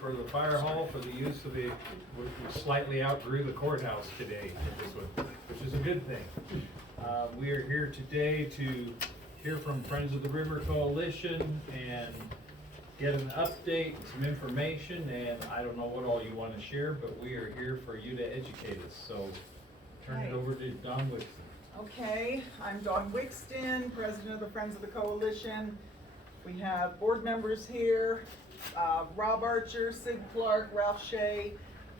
for the fire hall for the use of the, we slightly outgrew the courthouse today, which is a good thing. We are here today to hear from Friends of the River Coalition and get an update, some information, and I don't know what all you want to share, but we are here for you to educate us. So turn it over to Don Wiksten. Okay, I'm Dawn Wiksten, President of the Friends of the Coalition. We have board members here, Rob Archer, Sid Clark, Ralph Shea,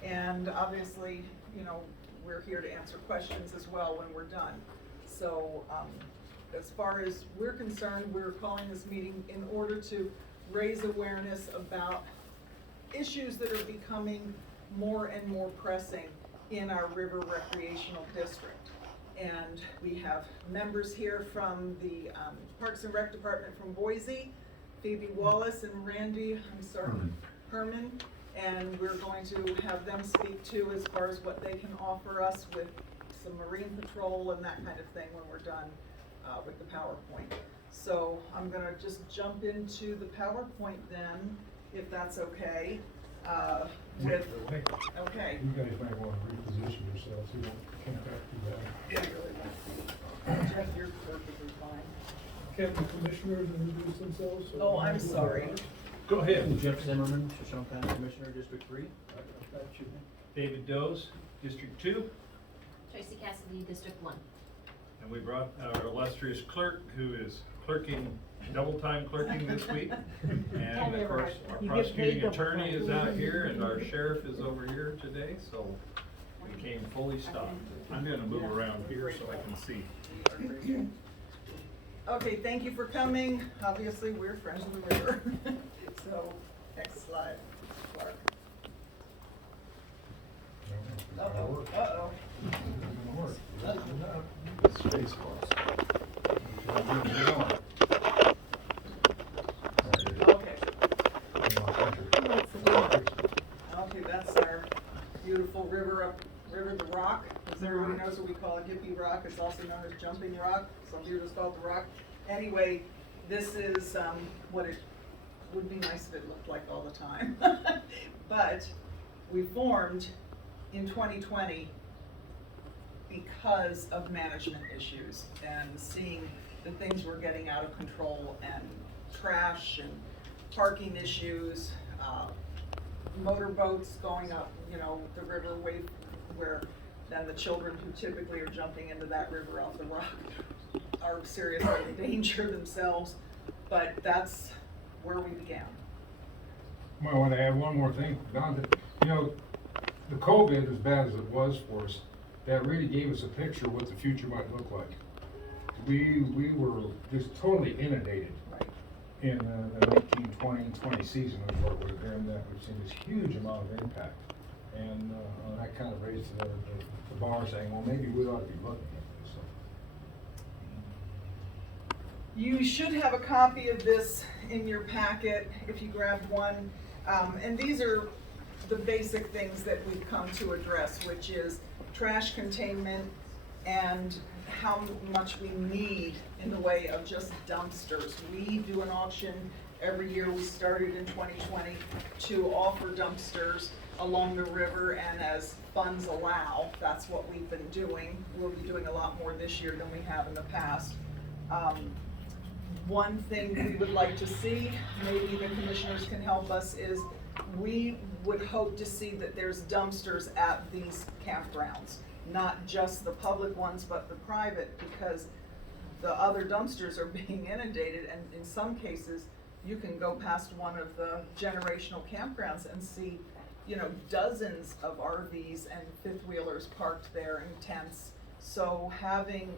and obviously, you know, we're here to answer questions as well when we're done. So as far as we're concerned, we're calling this meeting in order to raise awareness about issues that are becoming more and more pressing in our river recreational district. And we have members here from the Parks and Rec Department from Boise, Phoebe Wallace and Randy, Herman, and we're going to have them speak too as far as what they can offer us with some marine patrol and that kind of thing when we're done with the PowerPoint. So I'm gonna just jump into the PowerPoint then, if that's okay. Okay. You guys might want to reposition yourselves, you can't do that. Jeff, you're perfectly fine. Can't the commissioners introduce themselves? Oh, I'm sorry. Go ahead. Jeff Zimmerman, Shoshone County Commissioner, District 3. David Doze, District 2. Tracy Cassidy, District 1. And we brought our illustrious clerk, who is clerking, double-time clerking this week. And of course, our prosecuting attorney is out here and our sheriff is over here today, so we came fully stocked. I'm gonna move around here so I can see. Okay, thank you for coming. Obviously, we're Friends of the River. So, next slide, Clark. Uh-oh, uh-oh. Space Okay. Okay, that's our beautiful river the Rock. As everybody knows what we call it, Gippy Rock. It's also known as Jumping Rock. Some people just call it the Rock. Anyway, this is what it would be nice if it looked like all the time. But we formed in 2020 because of management issues and seeing that things were getting out of control and trash and parking issues, motorboats going up, you know, the river way where then the children who typically are jumping into that river off the rock are seriously in danger themselves, but that's where we began. I want to add one more thing, Don. You know, the COVID, as bad as it was for us, that really gave us a picture of what the future might look like. We were just totally inundated in the 1920 season of what we're doing. That we've seen this huge amount of impact, and that kind of raised the bar, saying, well, maybe we ought to be looking at this. So. You should have a copy of this in your packet if you grab one. And these are the basic things that we've come to address, which is trash containment and how much we need in the way of just dumpsters. We do an auction every year. We started in 2020 to offer dumpsters along the river, and as funds allow, that's what we've been doing. We'll be doing a lot more this year than we have in the past. One thing we would like to see, maybe the commissioners can help us, is we would hope to see that there's dumpsters at these campgrounds, not just the public ones, but the private, because the other dumpsters are being inundated, and in some cases, you can go past one of the generational campgrounds and see, you know, dozens of RVs and fifth wheelers parked there in tents. So having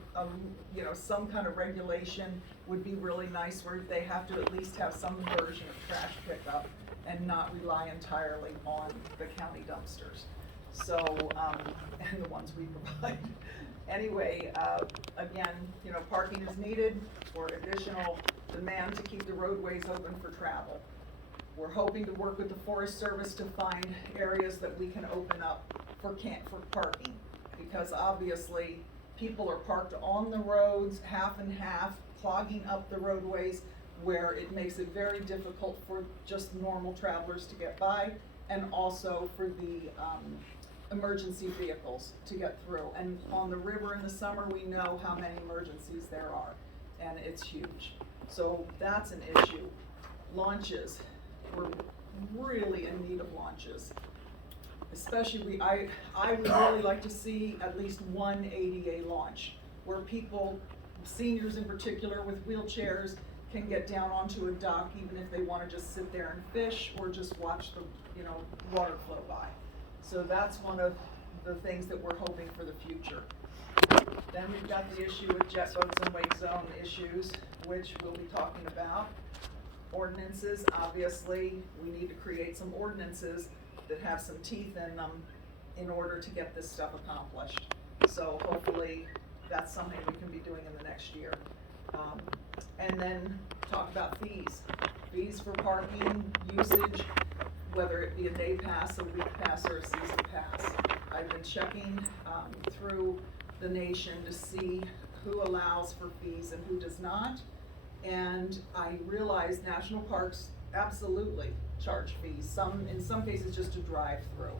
you know, some kind of regulation would be really nice, where they have to at least have some version of trash pickup and not rely entirely on the county dumpsters. So, and the ones we provide. Anyway, again, you know, parking is needed for additional demand to keep the roadways open for travel. We're hoping to work with the Forest Service to find areas that we can open up for parking, because obviously people are parked on the roads, half and half, clogging up the roadways where it makes it very difficult for just normal travelers to get by, and also for the, emergency vehicles to get through. And on the river in the summer, we know how many emergencies there are, and it's huge. So that's an issue. Launches, we're really in need of launches. Especially I would really like to see at least one ADA launch, where people, seniors in particular with wheelchairs, can get down onto a dock even if they wanna just sit there and fish or just watch the, water flow by. So that's one of the things that we're hoping for the future. Then we've got the issue with jet boats and wake zone issues, which we'll be talking about. Ordinances, obviously, we need to create some ordinances that have some teeth in them in order to get this stuff accomplished. So hopefully, that's something we can be doing in the next year. And then talk about fees. Fees for parking, usage, whether it be a day pass, a week pass, or a season pass. I've been checking through the nation to see who allows for fees and who does not. And I realize national parks absolutely charge fees, in some cases just to drive through.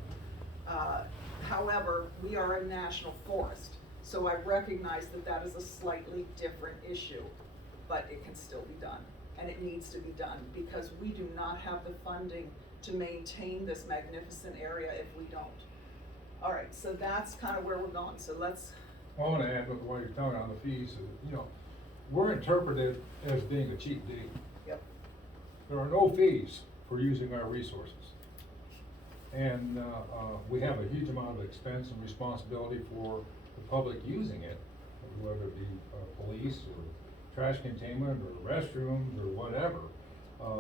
However, we are a national forest, so I recognize that that is a slightly different issue, but it can still be done, and it needs to be done, because we do not have the funding to maintain this magnificent area if we don't. All right, so that's kind of where we're going, so let's. I want to add with what you're talking on the fees, we're interpreted as being a cheap deal. Yep. There are no fees for using our resources. And we have a huge amount of expense and responsibility for the public using it, whether it be police or trash containment or restrooms or whatever.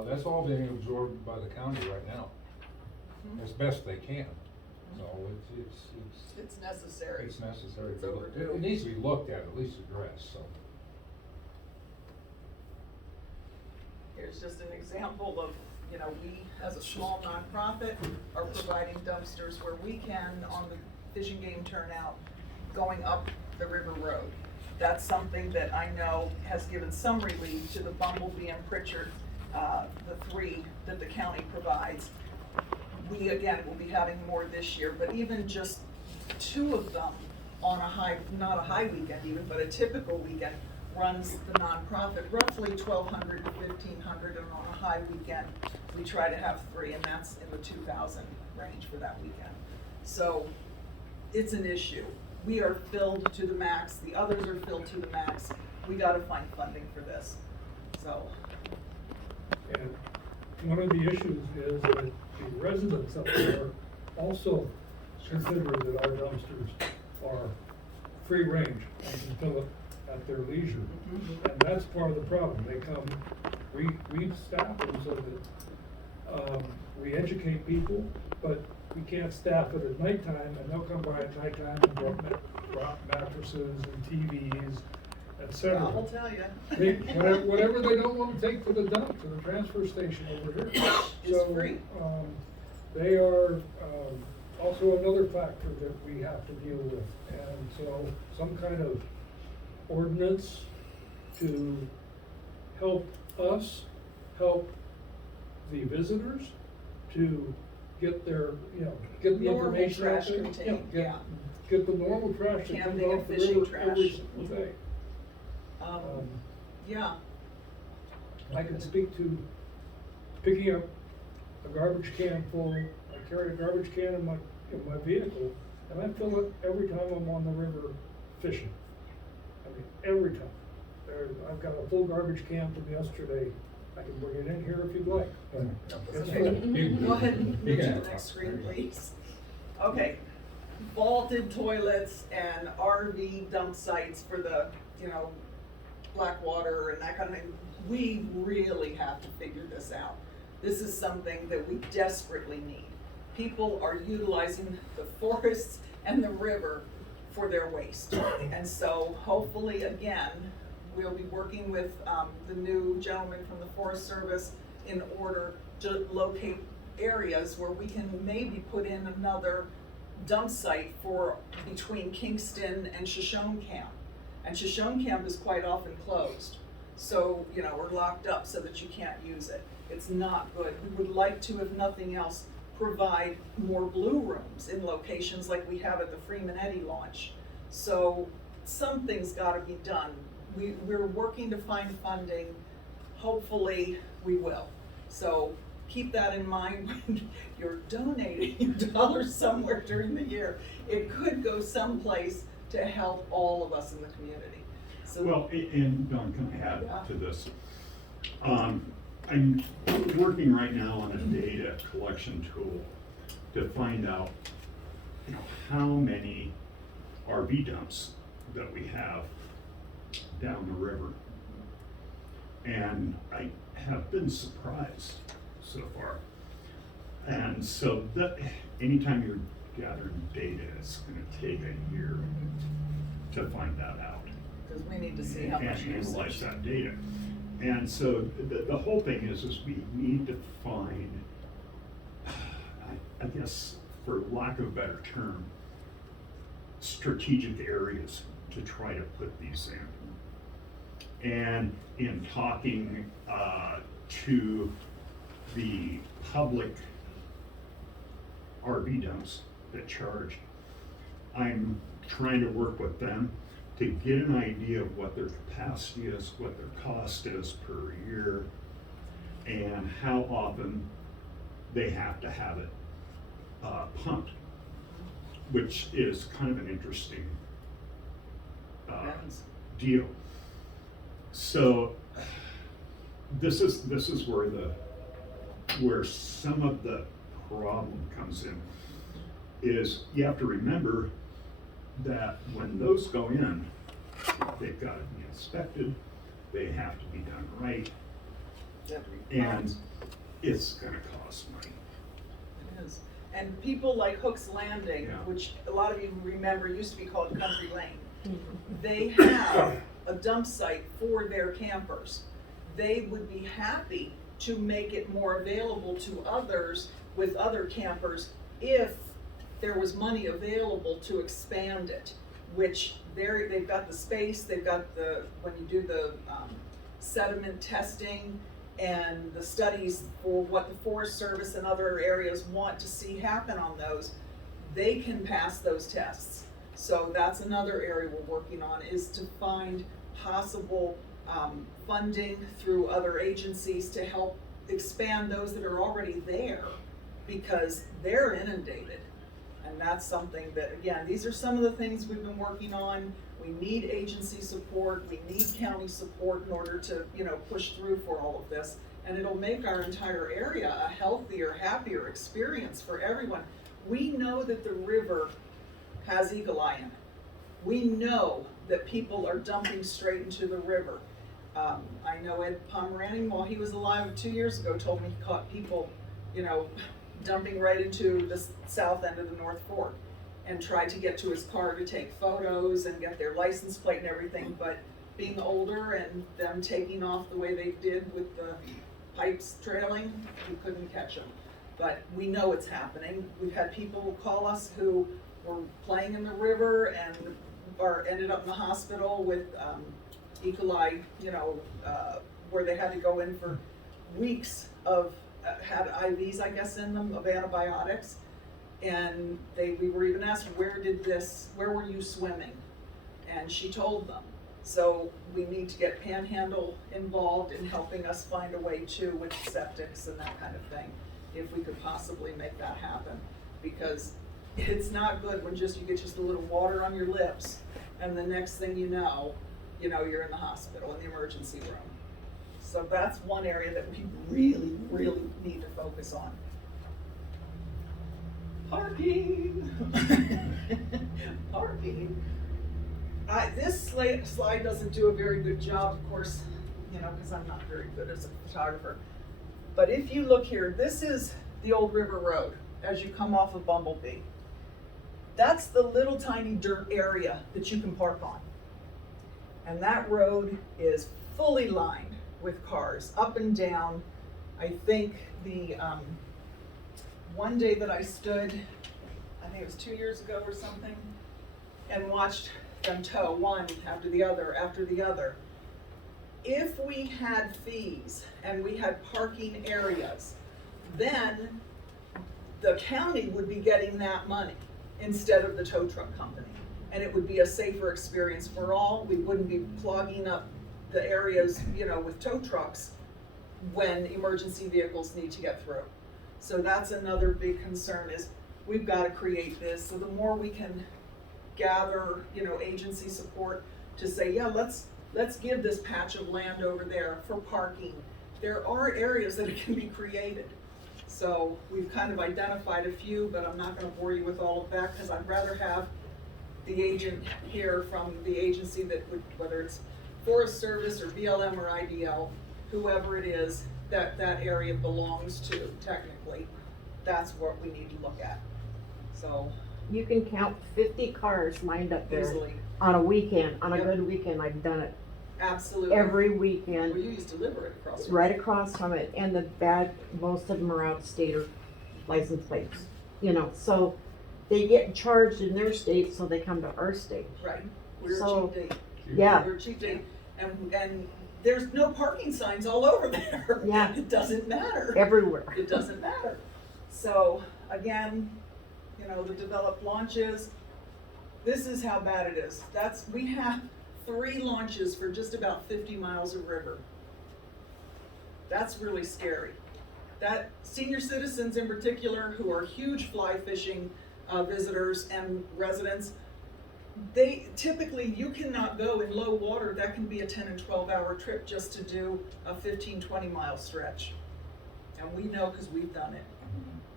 That's all being absorbed by the county right now, as best they can. So It's necessary. it's necessary. It's overdue. It needs to be looked at least addressed, so. Here's just an example of, we as a small nonprofit are providing dumpsters where we can on the Fish and Game turnout going up the river road. That's something that I know has given some relief to the Bumblebee and Pritchard, the three that the county provides. We, again, will be having more this year, but even just two of them on not a high weekend even, but a typical weekend, runs the nonprofit roughly $1,200 to $1,500, and on a high weekend, we try to have three, and that's in the 2,000 range for that weekend. So it's an issue. We are filled to the max, the others are filled to the max. We gotta find funding for this, so. And one of the issues is that the residents up there also consider that our dumpsters are free range and can fill it at their leisure. And that's part of the problem. They come, we staff them so that we educate people, but we can't staff it at nighttime, and they'll come by at nighttime and drop mattresses and TVs, etc. I'll tell you. Whatever they don't want to take to the dump, to the transfer station over here. It's free. They are also another factor that we have to deal with. And so some kind of ordinance to help us, help the visitors to get their, get the Normal information out trash there. contained, yeah. Get the normal trash that comes Camping and off the fishing river trash. every single day. Yeah, I can speak to picking up a garbage can full. I carry a garbage can in my vehicle, and I fill it every time I'm on the river fishing. I mean, every time. I've got a full garbage can from yesterday. I can bring it in here if you'd like. It's okay. full. Go ahead and move to the next screen, please. Okay, vaulted toilets and RV dump sites for the, Blackwater and that kind of thing. We really have to figure this out. This is something that we desperately need. People are utilizing the forests and the river for their waste. And so hopefully, again, we'll be working with the new gentleman from the Forest Service in order to locate areas where we can maybe put in another dump site for between Kingston and Shoshone Camp. And Shoshone Camp is quite often closed. so, or locked up so that you can't use it. It's not good. We would like to, if nothing else, provide more blue rooms in locations like we have at the Freeman Eddy launch. So something's gotta be done. We're working to find funding. Hopefully, we will. So keep that in mind when you're donating dollars somewhere during the year. It could go someplace to help all of us in the community. So, Well, and Don, can I Yeah. add to this? I'm working right now on a data collection tool to find out, how many RV dumps that we have down the river. And I have been surprised so far. And so that, anytime you're gathering data, it's gonna take a year to find that out. because we need to see how much And analyze usage. that data. And so the whole thing is we need to find, I guess, for lack of a better term, strategic areas to try to put these in. And in talking to the public RV dumps that charge, I'm trying to work with them to get an idea of what their capacity is, what their cost is per year, and how often they have to have it pumped, which is kind of an interesting Depends. deal. So this is where some of the problem comes in, is you have to remember that when those go in, they've got to be inspected, they have to be done right, and it's gonna cost money. It is. And people like Hook's Landing, Yeah. which a lot of you remember used to be called Country Lane, they have a dump site for their campers. They would be happy to make it more available to others with other campers if there was money available to expand it, which they've got the space, they've got when you do the sediment testing and the studies for what the Forest Service and other areas want to see happen on those, they can pass those tests. So that's another area we're working on, is to find possible funding through other agencies to help expand those that are already there, because they're inundated. And that's something that, again, these are some of the things we've been working on. We need agency support, we need county support in order to, push through for all of this. And it'll make our entire area a healthier, happier experience for everyone. We know that the river has eagle eye in it. We know that people are dumping straight into the river. I know Ed Pomeranian, while he was alive 2 years ago, told me he caught people, dumping right into the south end of the North Fork, and tried to get to his car to take photos and get their license plate and everything, but being older and them taking off the way they did with the pipes trailing, we couldn't catch them. But we know it's happening. We've had people call us who were playing in the river and ended up in the hospital with E. coli, where they had to go in for weeks of, had IVs, I guess, in them of antibiotics. And we were even asked, where were you swimming? And she told them. So we need to get Panhandle involved in helping us find a way too with septics and that kind of thing, if we could possibly make that happen. Because it's not good when you get just a little water on your lips, and the next thing you know, you're in the hospital, in the emergency room. So that's one area that we really, really need to focus on. Parking. Parking. This slide doesn't do a very good job, of course, because I'm not very good as a photographer. But if you look here, this is the old River Road as you come off of Bumblebee. That's the little tiny dirt area that you can park on. And that road is fully lined with cars, up and down. I think the one day that I stood, I think it was 2 years ago or something, and watched them tow one after the other, if we had fees and we had parking areas, then the county would be getting that money instead of the tow truck company. And it would be a safer experience for all. We wouldn't be clogging up the areas, you know, with tow trucks when emergency vehicles need to get through. So that's another big concern, is we've gotta create this. So the more we can gather, you know, agency support to say, yeah, let's give this patch of land over there for parking. There are areas that it can be created. So we've kind of identified a few, but I'm not gonna bore you with all of that, because I'd rather have the agent here from the agency that would, whether it's Forest Service or BLM or IDL, whoever it is that that area belongs to technically, that's what we need to look at. So You can count 50 cars lined up there easily, on a weekend, on a Yep. good weekend. I've done it absolutely. every Well, weekend, you used to live right across the right across from it. And the bad, most of them are out of state or license plates, you know, so they get charged in their state, so they come to our state. Right, we're So, a cheap date. Yeah, We're a cheap date, and there's no parking signs all over there. Yeah. It doesn't matter. everywhere. It doesn't matter. So, again, you know, the developed launches, this is how bad it is. We have 3 launches for just about 50 miles of river. That's really scary. That senior citizens in particular, who are huge fly fishing visitors and residents, they typically, you cannot go in low water. That can be a 10 and 12-hour trip just to do a 15-20 mile stretch. And we know, because we've done it.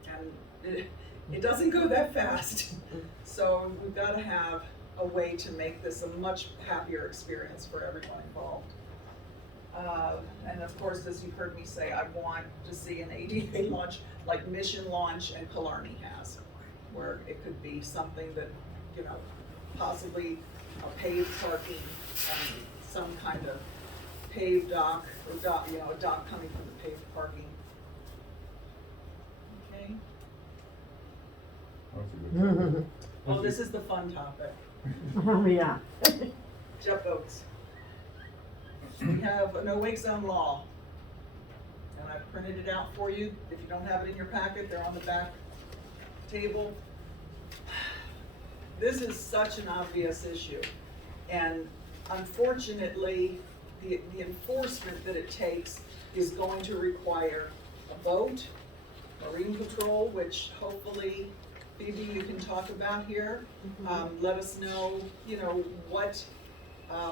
And it doesn't go that fast. So we've got to have a way to make this a much happier experience for everyone involved. And of course, as you've heard me say, I want to see an ADA launch like Mission Launch and Killarney has, where it could be something that, you know, possibly a paved parking and some kind of paved dock, or dock, you know, a dock coming from the paved parking. Okay. That's a good. Oh, this is the fun topic. Oh, yeah. Jet boats. We have a no-wake zone law. And I've printed it out for you. If you don't have it in your packet, they're on the back table. This is such an obvious issue. And unfortunately, the enforcement that it takes is going to require a boat, Marine Patrol, which hopefully, Phoebe, you can talk about here. Let us know, you know, what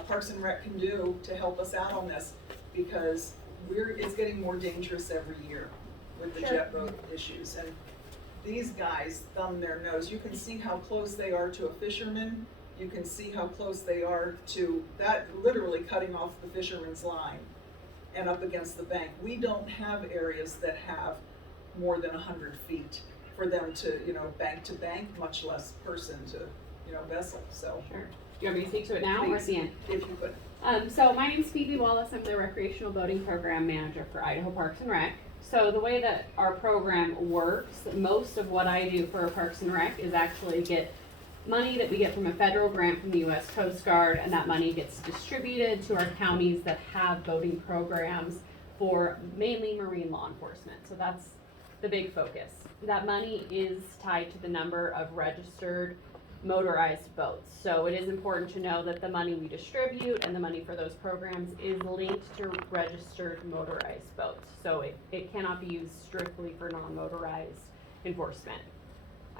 Parks and Rec can do to help us out on this, because it's getting more dangerous every year with the jet boat issues. And these guys thumb their nose. You can see how close they are to a fisherman. You can see how close they are to that, literally cutting off the fisherman's line and up against the bank. We don't have areas that have more than 100 feet for them to, you know, bank to bank, much less person to, you know, vessel. So Sure. Do you want me to speak to it now or at the end? if you could. So my name's Phoebe Wallace. I'm the Recreational Boating Program Manager for Idaho Parks and Rec. So the way that our program works, most of what I do for Parks and Rec is actually get money that we get from a federal grant from the U.S. Coast Guard, and that money gets distributed to our counties that have boating programs for mainly marine law enforcement. So that's the big focus. That money is tied to the number of registered motorized boats. So it is important to know that the money we distribute and the money for those programs is linked to registered motorized boats. So it cannot be used strictly for non-motorized enforcement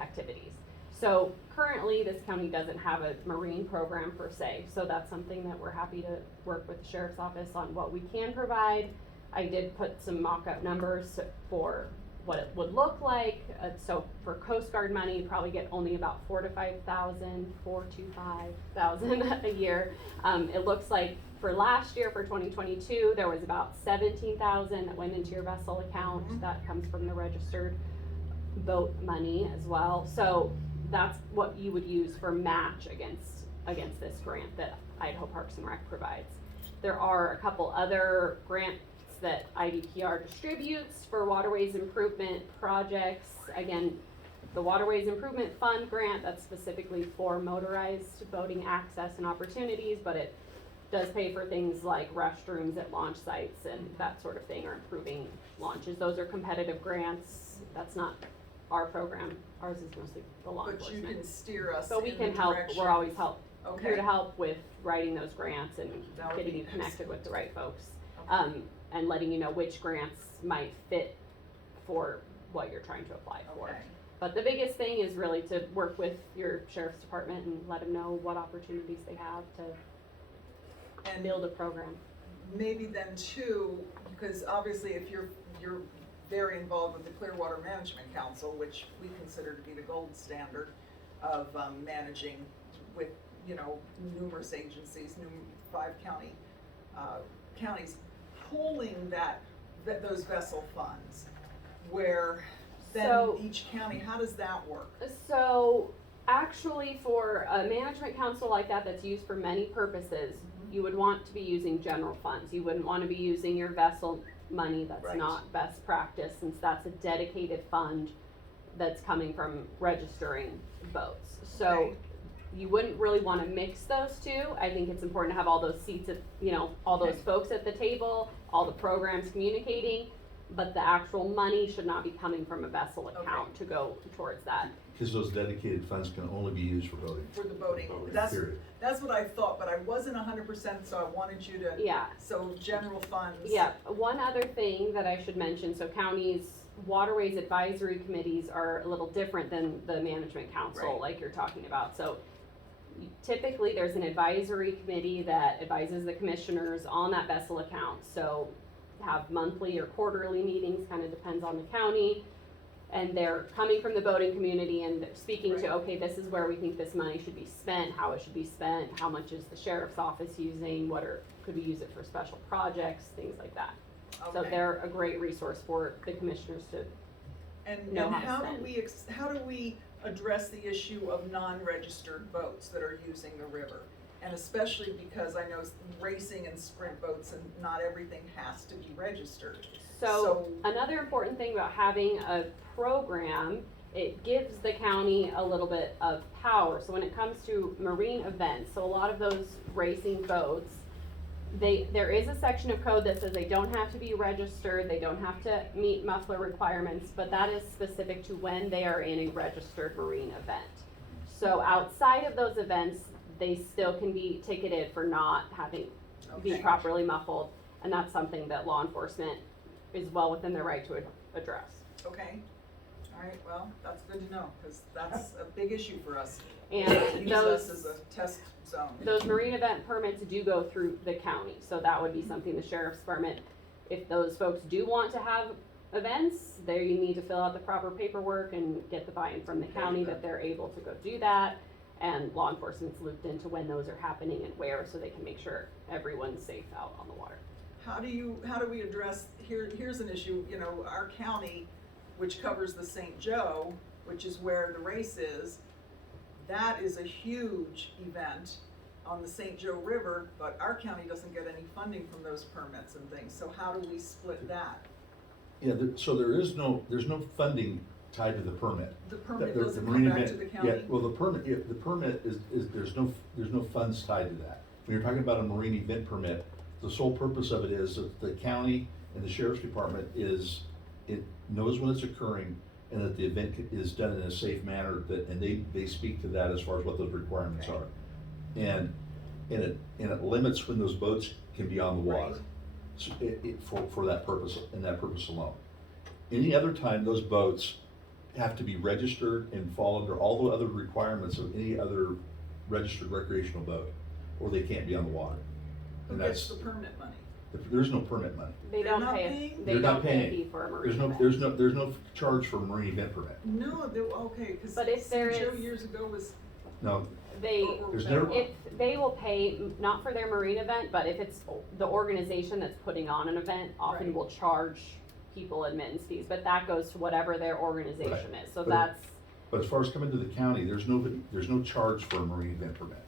activities. So currently this county doesn't have a marine program per se. So that's something that we're happy to work with the Sheriff's Office on what we can provide. I did put some mock-up numbers for what it would look like. So for Coast Guard money, you probably get only about $4,000 to $5,000 a year. It looks like for last year, for 2022, there was about $17,000 that went into your vessel account. That comes from the registered boat money as well. So that's what you would use for match against this grant that Idaho Parks and Rec provides. There are a couple other grants that IDPR distributes for waterways improvement projects. Again, the Waterways Improvement Fund grant, that's specifically for motorized boating access and opportunities, but it does pay for things like restrooms at launch sites and that sort of thing, or improving launches. Those are competitive grants. That's not our program. Ours is mostly the law But you enforcement. can steer us So we in can the help, direction. we're always here Okay. to help with writing those grants and That would getting be you connected with the right folks. Okay. And letting you know which grants might fit for what you're trying to apply for. Okay. But the biggest thing is really to work with your sheriff's department and let them know what opportunities they have to And build a program. maybe then too, because obviously if you're very involved with the Clearwater Management Council, which we consider to be the gold standard of managing with, you know, numerous agencies, 5 counties, pooling those vessel funds, where then So- each county, how does that work? So actually for a management council like that that's used for many purposes, you would want to be using general funds. You wouldn't want to be using your vessel money. That's Right. not best practice, since that's a dedicated fund that's coming from registering boats. So Okay. you wouldn't really want to mix those two. I think it's important to have all those seats at, all those Okay. folks at the table, all the programs communicating, but the actual money should not be coming from a vessel account Okay. to go towards that. Because those dedicated funds can only be used for voting. For the voting, Period. that's what I thought, but I wasn't 100%, so I wanted you to, Yeah. so general funds. Yeah, one other thing that I should mention, so counties' waterways advisory committees are a little different than the management council, Right. like you're talking about. So typically, there's an advisory committee that advises the commissioners on that vessel account. So have monthly or quarterly meetings, kind of depends on the county. And they're coming from the boating community and speaking to, Right. okay, this is where we think this money should be spent, how it should be spent, how much is the sheriff's office using, could we use it for special projects, things like that. So Okay. they're a great resource for the commissioners to, And know how to how do spend. how do we address the issue of non-registered boats that are using the river? And especially because I know racing and sprint boats and not everything has to be registered. so another important thing about having a program, it gives the county a little bit of power. So when it comes to marine events, so a lot of those racing boats, there is a section of code that says they don't have to be registered, they don't have to meet muffler requirements, but that is specific to when they are in a registered marine event. So outside of those events, they still can be ticketed for not having, be Okay. properly muffled, and that's something that law enforcement is well within their right to address. Okay, all right, well, that's good to know, because that's a big issue for us. And Use us those, as a test zone. those marine event permits do go through the county, so that would be something the sheriff's department, if those folks do want to have events, there you need to fill out the proper paperwork and get the buy-in from the county that they're able to go do that. And law enforcement's looped into when those are happening and where, so they can make sure everyone's safe out on the water. How do we address, here's an issue, you know, our county, which covers the St. Joe, which is where the race is, that is a huge event on the St. Joe River, but our county doesn't get any funding from those permits and things, so how do we split that? Yeah, so there's no funding tied to the permit. The permit The doesn't marine come back event- to the county? Yeah, well, the permit is, there's no funds tied to that. When you're talking about a marine event permit, the sole purpose of it is that the county and the sheriff's department it knows when it's occurring, and that the event is done in a safe manner, and they speak to that as far as what those requirements Okay. are. And it limits when those boats can be on the water. Right. So for that purpose, and that purpose alone. Any other time, those boats have to be registered and fall under all the other requirements of any other registered recreational boat, or they can't be on the water. Who And gets that's, the permit money? there's no permit money. They They're don't not pay, paying? they They're don't not pay a paying. fee for a marine There's event. there's no charge for a marine event permit. No, okay, cause But if there St. Joe is- years ago was. No, There's better never- off. If they will pay, not for their marine event, but if it's the organization that's putting on an event, often Right. will charge people admittance fees, but that goes to whatever their organization Right. is, so But- that's, but as far as coming to the county, there's no charge for a marine event permit.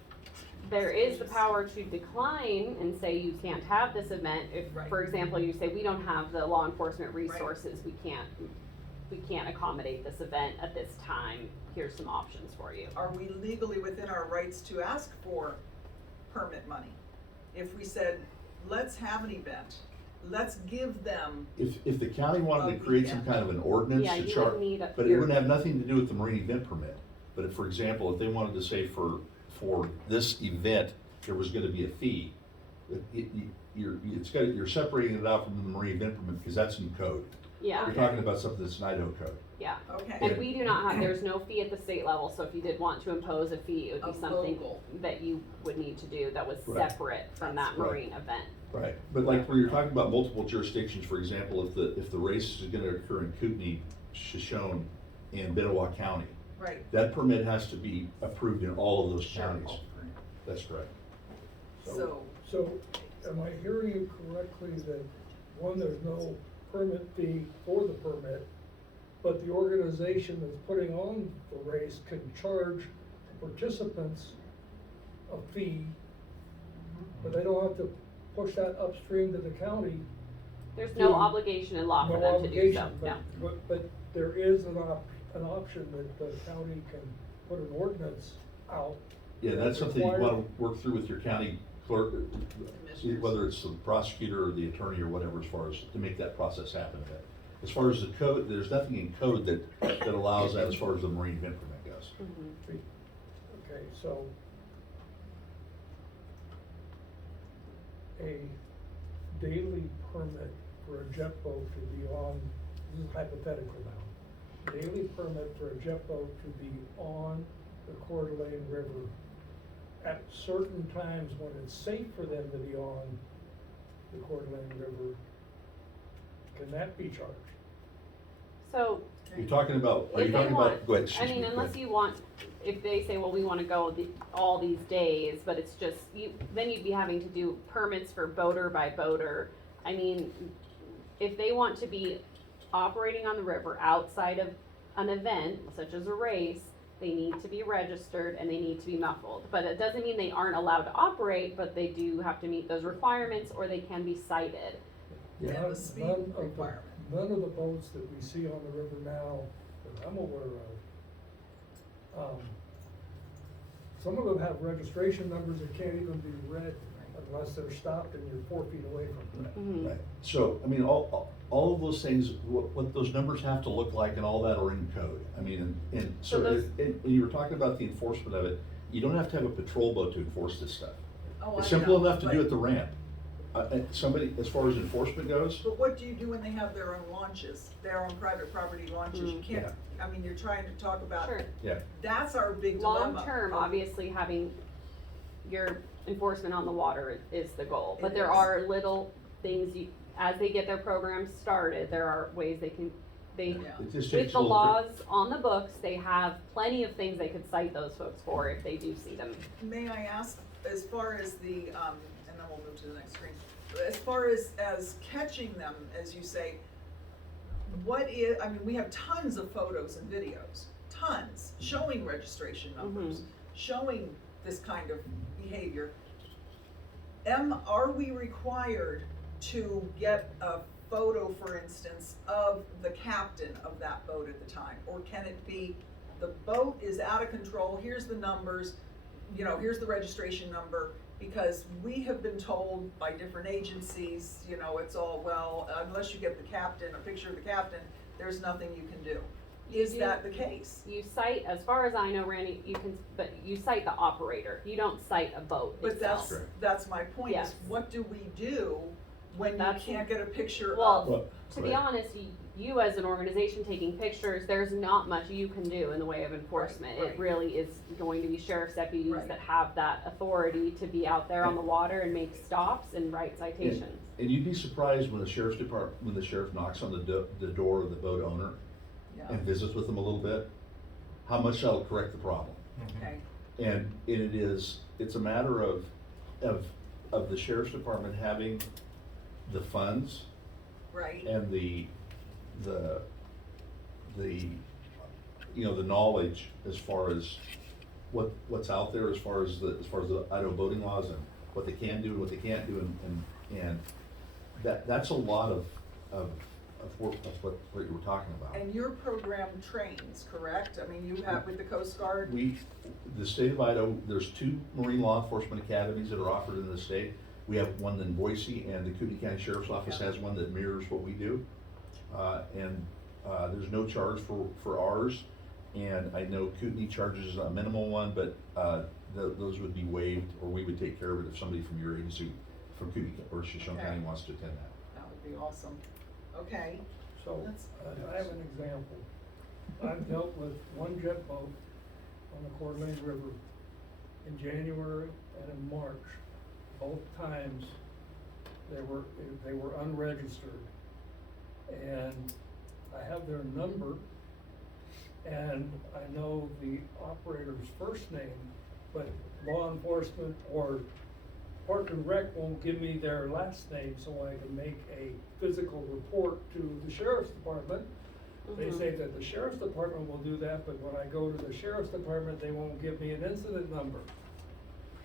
there is the power to decline and say you can't have this event, if, Right. for example, you say, we don't have the law enforcement resources, we can't accommodate this event at this time, here's some options for you. Are we legally within our rights to ask for permit money? if we said, let's have an event, let's give them, If the county wanted to A create some weekend. kind of an ordinance Yeah, to you chart, would need a- but it wouldn't have nothing to do with the marine event permit. But if, for example, if they wanted to say for this event, there was gonna be a fee, you're separating it out from the marine event permit, because that's new code. Yeah, You're talking about something that's an Idaho code. yeah. okay. And we do not have, there's no fee at the state level, so if you did want to impose a fee, it would A be something local. that you would need to do that was Right. separate from that Right. marine event. Right. But like where you're talking about multiple jurisdictions, for example, if the race is gonna occur in Kootenai, Shoshone, and Benoit County, Right, that permit has to be approved in all of those Sure. counties. That's correct. so, So, am I hearing you correctly that, one, there's no permit fee for the permit, but the organization that's putting on the race can charge participants a fee, but they don't have to push that upstream to the county? There's no Hmm. obligation in law for No them to do so, obligation, no. but there is an option that the county can put an ordinance out. Yeah, that's something you Required- wanna work through with your county clerk, Commissioners. whether it's the prosecutor or the attorney or whatever, as far as to make that process happen. As far as the code, there's nothing in code that allows that as far as the marine event permit goes. Mhm. Okay, so a daily permit for a jet boat to be on, this is hypothetical now. Daily permit for a jet boat to be on the Coeur d'Alene River at certain times when it's safe for them to be on the Coeur d'Alene River, can that be charged? So, You're talking about, are you if they talking want, about, go ahead, I excuse mean, me, go unless ahead. you want, if they say, well, we wanna go all these days, but it's just, then you'd be having to do permits for boater by boater. I mean, if they want to be operating on the river outside of an event, such as a race, they need to be registered and they need to be muffled. But it doesn't mean they aren't allowed to operate, but they do have to meet those requirements or they can be cited. and None- the speed none of the- requirement. None of the boats that we see on the river now, that I'm aware of, some of them have registration numbers that can't even be read unless they're stopped and you're 4 feet away from them. Mhm. Right, so, I mean, all of those things, what those numbers have to look like and all that are in code. I mean, and So so, those- and you were talking about the enforcement of it, you don't have to have a patrol boat to enforce this stuff. Oh, It's I simple know, enough to do but- at the ramp. And somebody, as far as enforcement goes, But what do you do when they have their own launches, their own private property launches? You can't, I mean, you're trying to talk about, Sure. yeah, that's our big dilemma. Long term, obviously, having your enforcement on the water is the goal, but It there is. are little things as they get their programs started, there are ways they, Yeah. it just with takes a the little. laws on the books, they have plenty of things they could cite those folks for if they do see them. May I ask, as far as the, and then we'll move to the next screen, as far as catching them, as you say, I mean, we have tons of photos and videos, tons, showing registration numbers, showing this kind of behavior. Are we required to get a photo, for instance, of the captain of that boat at the time? Or can it be, the boat is out of control, here's the numbers, here's the registration number, because we have been told by different agencies, it's all, well, unless you get the captain, a picture of the captain, there's nothing you can do. Is that the case? You cite, as far as I know, Randy, but you cite the operator, you don't cite a boat But itself. that's my point, Yes. is what do we do when you That's- can't get a picture Well, of? Well, To be right. honest, you as an organization taking pictures, there's not much you can do in the way of enforcement. Right. It really is going to be sheriff's deputies Right. that have that authority to be out there on the water and make stops and write citations. And you'd be surprised when the sheriff's department, when the sheriff knocks on the door of the boat owner Yeah, and visits with them a little bit, how much that'll correct the problem. okay, And it's a matter of the sheriff's department having the funds right, and the knowledge as far as what's out there, as far as the Idaho boating laws and what they can do and what they can't do, and that's a lot of work, that's what you were talking about. and your program trains, correct? I mean, you have with the Coast Guard? The state of Idaho, there's 2 marine law enforcement academies that are offered in the state. We have one in Boise, and the Kootenai County Sheriff's Office has one that mirrors what we do. There's no charge for ours, and I know Kootenai charges a minimal one, but, those would be waived, or we would take care of it if somebody from your agency, from Kootenai or Shoshone Okay. County wants to attend that. That would be awesome. Okay, So, That's- I have an example. I've dealt with one jet boat on the Coeur d'Alene River in January and in March. Both times, they were unregistered. And I have their number, and I know the operator's first name, but law enforcement or Park and Rec won't give me their last name, so I can make a physical report to the sheriff's department. They say that the sheriff's department will do that, but when I go to the sheriff's department, they won't give me an incident number.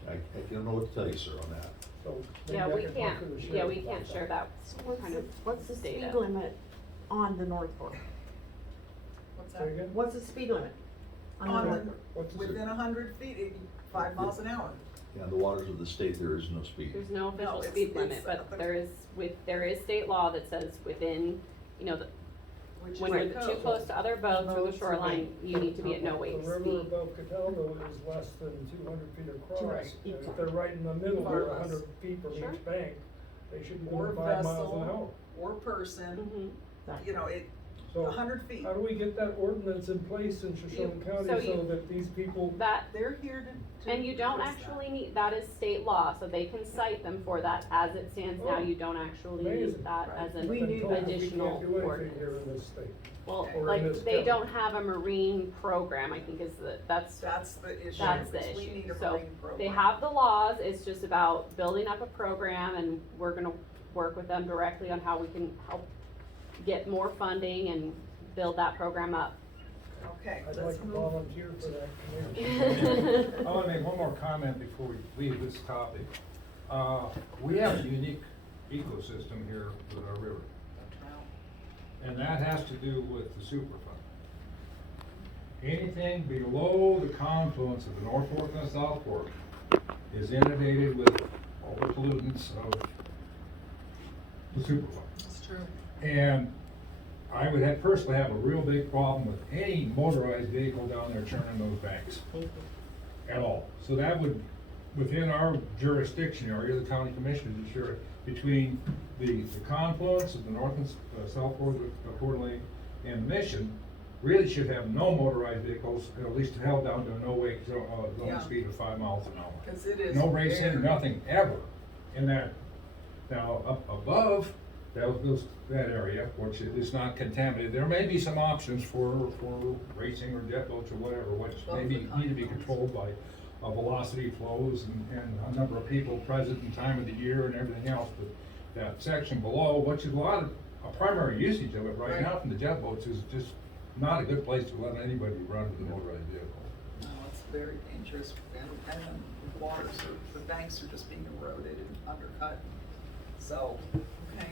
I don't know what to tell you, sir, on that. So maybe Yeah, I we can can't, talk to the yeah, sheriff we about can't that. share that kind of What's the speed data. limit on the North Fork? what's Say that? again? What's the speed limit? On North Fork? What's the- within 100 feet, 5 miles an hour. Yeah, the waters of the state, there is no speed. There's no official it's- speed it's, limit, but the- there is state law that says within, Which when is you're the too code. close to other boats or the Boats or shoreline, you need to be at no wave The river speed. above Cataldo is less than 200 feet across. Right. And if they're right in the middle, Far they're less. 100 feet from Sure. each bank, they should be Or doing 5 miles an hour. vessel, or person, Mhm. you know, it, So 100 feet. how do we get that ordinance in place in Shoshone County so so you- that these people, That, They're here to. and you don't address that. actually need, that is state law, so they can cite them for that. As it stands now, Oh, you don't actually need amazing. that Right. as an I've been told that we additional can't do anything ordinance. here in this state? Well, Or in like, this they county. don't have a marine program, I think is That's the issue. That's the is We issue. need a So, marine program. they have the laws, it's just about building up a program, and we're gonna work with them directly on how we can help get more funding and build that program up. Okay, I'd let's like to move. volunteer for that committee. I want to make one more comment before we leave this topic. We have a unique ecosystem here with our river, and that has to do with the Superfund. Anything below the confluence of the North Fork and the South Fork is inundated with all the pollutants of the Superfund. It's true. And I would personally have a real big problem with any motorized vehicle down there churning those banks at all. So that would, within our jurisdiction area, the county commissioners ensure between the confluence of the North and South Fork of Coeur d'Alene and the Mission, really should have no motorized vehicles, at least held down to a no wake zone Yeah. speed of 5 miles an hour. Cause it is. No racing, very- nothing ever in that. Now, up above that area, which is not contaminated, there may be some options for racing or jet boats or whatever, which Above maybe the need to be confines. controlled by velocity flows and a number of people present and time of the year and everything else. But that section below, which is a primary usage of it right Right. now from the jet boats, is just not a good place to let anybody run with a motorized vehicle. No, it's very dangerous, and the waters the banks are just being eroded and undercut. So, okay.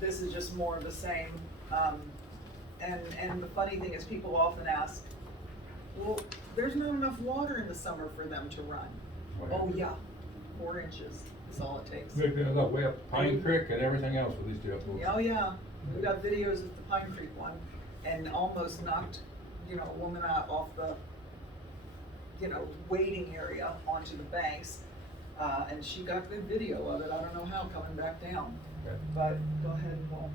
This is just more of the same, and the funny thing is, people often ask, well, there's not enough water in the summer for them to run. Oh, yeah, 4 inches is all it takes. They're gonna go way up Pine Creek and everything else with these jet boats. Oh, yeah, we got videos of the Pine Creek one, and almost knocked, a woman out off the, waiting area onto the banks. And she got good video of it, I don't know how, coming back down, Okay. but go ahead, Paul.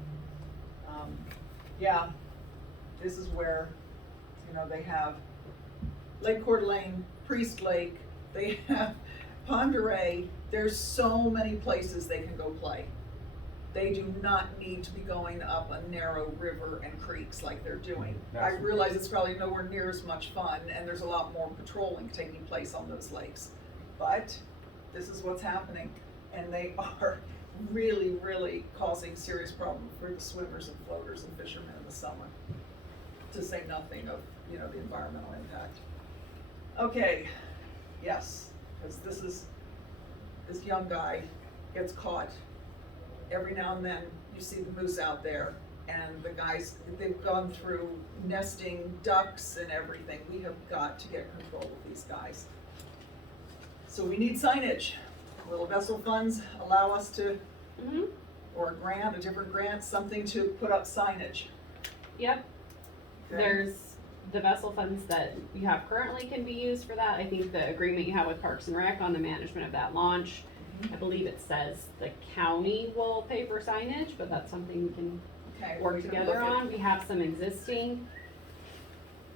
Yeah, this is where, they have Lake Coeur d'Alene, Priest Lake, they have Ponderay, there's so many places they can go play. They do not need to be going up a narrow river and creeks like they're doing. I That's- realize it's probably nowhere near as much fun, and there's a lot more patrolling taking place on those lakes. But this is what's happening, and they are really, really causing serious problems for the swimmers and floaters and fishermen in the summer. To say nothing of, the environmental impact. Okay, yes, because this young guy gets caught. Every now and then, you see the moose out there, and the guys, they've gone through nesting ducks and everything. We have got to get control of these guys. So we need signage. will vessel funds allow us to, Mhm. or a grant, a different grant, something to put up signage? Yep. Okay. There's the vessel funds that you have currently can be used for that. I think the agreement you have with Parks and Rec on the management of that launch, I believe it says the county will pay for signage, but that's something we can Okay, work we can together look at- on. We have some existing,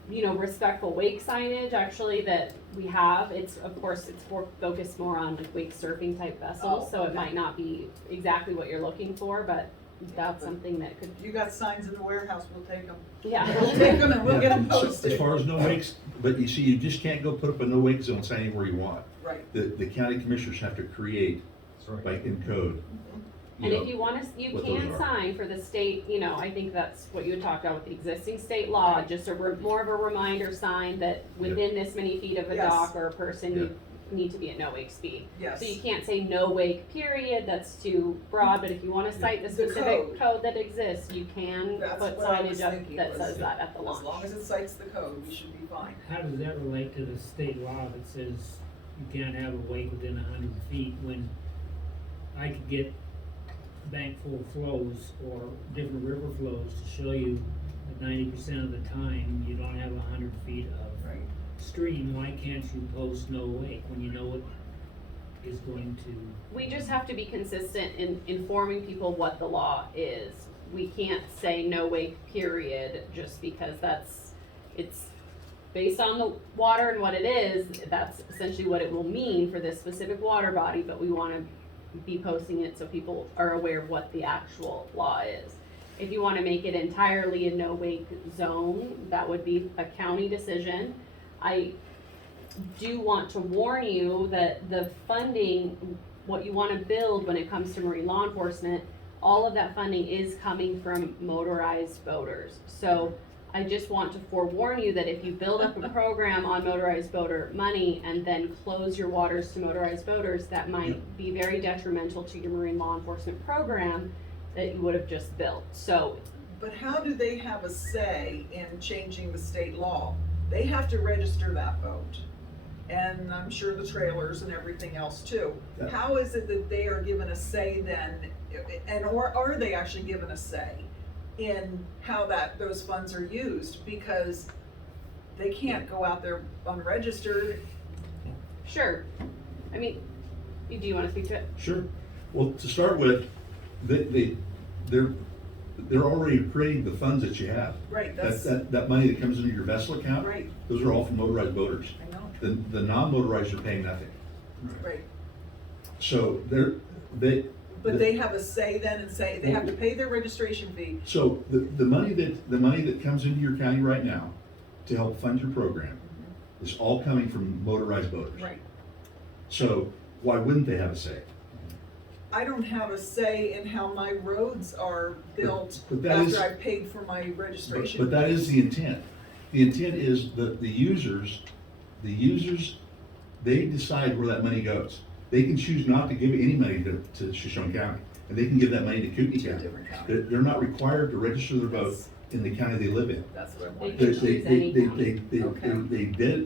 respectful wake signage actually that we have. It's, of course, it's focused more on like wake surfing type vessels, Oh, so it okay. might not be exactly what you're looking for, but that's something that could, You got signs in the warehouse, we'll take them. yeah. We'll take them and we'll get them Yeah, so posted. As far as no wakes, but you see, you just can't go put up a no wake zone sign anywhere you want. Right. The county commissioners have to create, like in code. And know, if you wanna, you what those can are. sign for the state, I think that's what you had talked about with the existing state law, just more of a reminder sign that within this many feet of a Yes. dock or a person, you need to be at no wake speed. Yes. So you can't say no wake period, that's too broad, but if you wanna cite the The specific code that exists, you can That's put what I was signage up thinking that was- says that at the As long launch. as it cites the code, we should be fine. How does that relate to the state law that says you can't have a wake within 100 feet when I could get a bank full of flows or different river flows to show you that 90% of the time you don't have 100 feet of Right. stream? Why can't you post no wake when you know it is going to? We just have to be consistent in informing people what the law is. We can't say no wake period just because it's based on the water and what it is, that's essentially what it will mean for this specific water body, but we wanna be posting it so people are aware of what the actual law is. If you wanna make it entirely a no wake zone, that would be a county decision. I do want to warn you that the funding, what you wanna build when it comes to marine law enforcement, all of that funding is coming from motorized boaters. So I just want to forewarn you that if you build up a program on motorized boater money and then close your waters to motorized boaters, that might be very detrimental to your marine law enforcement program that you would have just built. So But how do they have a say in changing the state law? They have to register that boat. And I'm sure the trailers and everything else too. Yeah. How is it that they are given a say then, or are they actually given a say in how those funds are used? Because they can't go out there unregistered. sure, I mean, do you wanna speak to it? Sure. Well, to start with, they're already creating the funds that you have. Right, That money that comes into your vessel account, right, those are all from motorized boaters. I know, The non-motorized are paying nothing. right. So But they have a say then and say, they have to pay their registration fee. so the money that comes into your county right now to help fund your program is all coming from motorized boaters. Right. So why wouldn't they have a say? I don't have a say in how my roads are built But that is- after I've paid for my registration. But that is the intent. The intent is the users, they decide where that money goes. They can choose not to give any money to Shoshone County, and they can give that money to Kootenai To a County. different county. They're not required to register their boat in the county they live in. That's what I They want. can They, choose they, any they, county.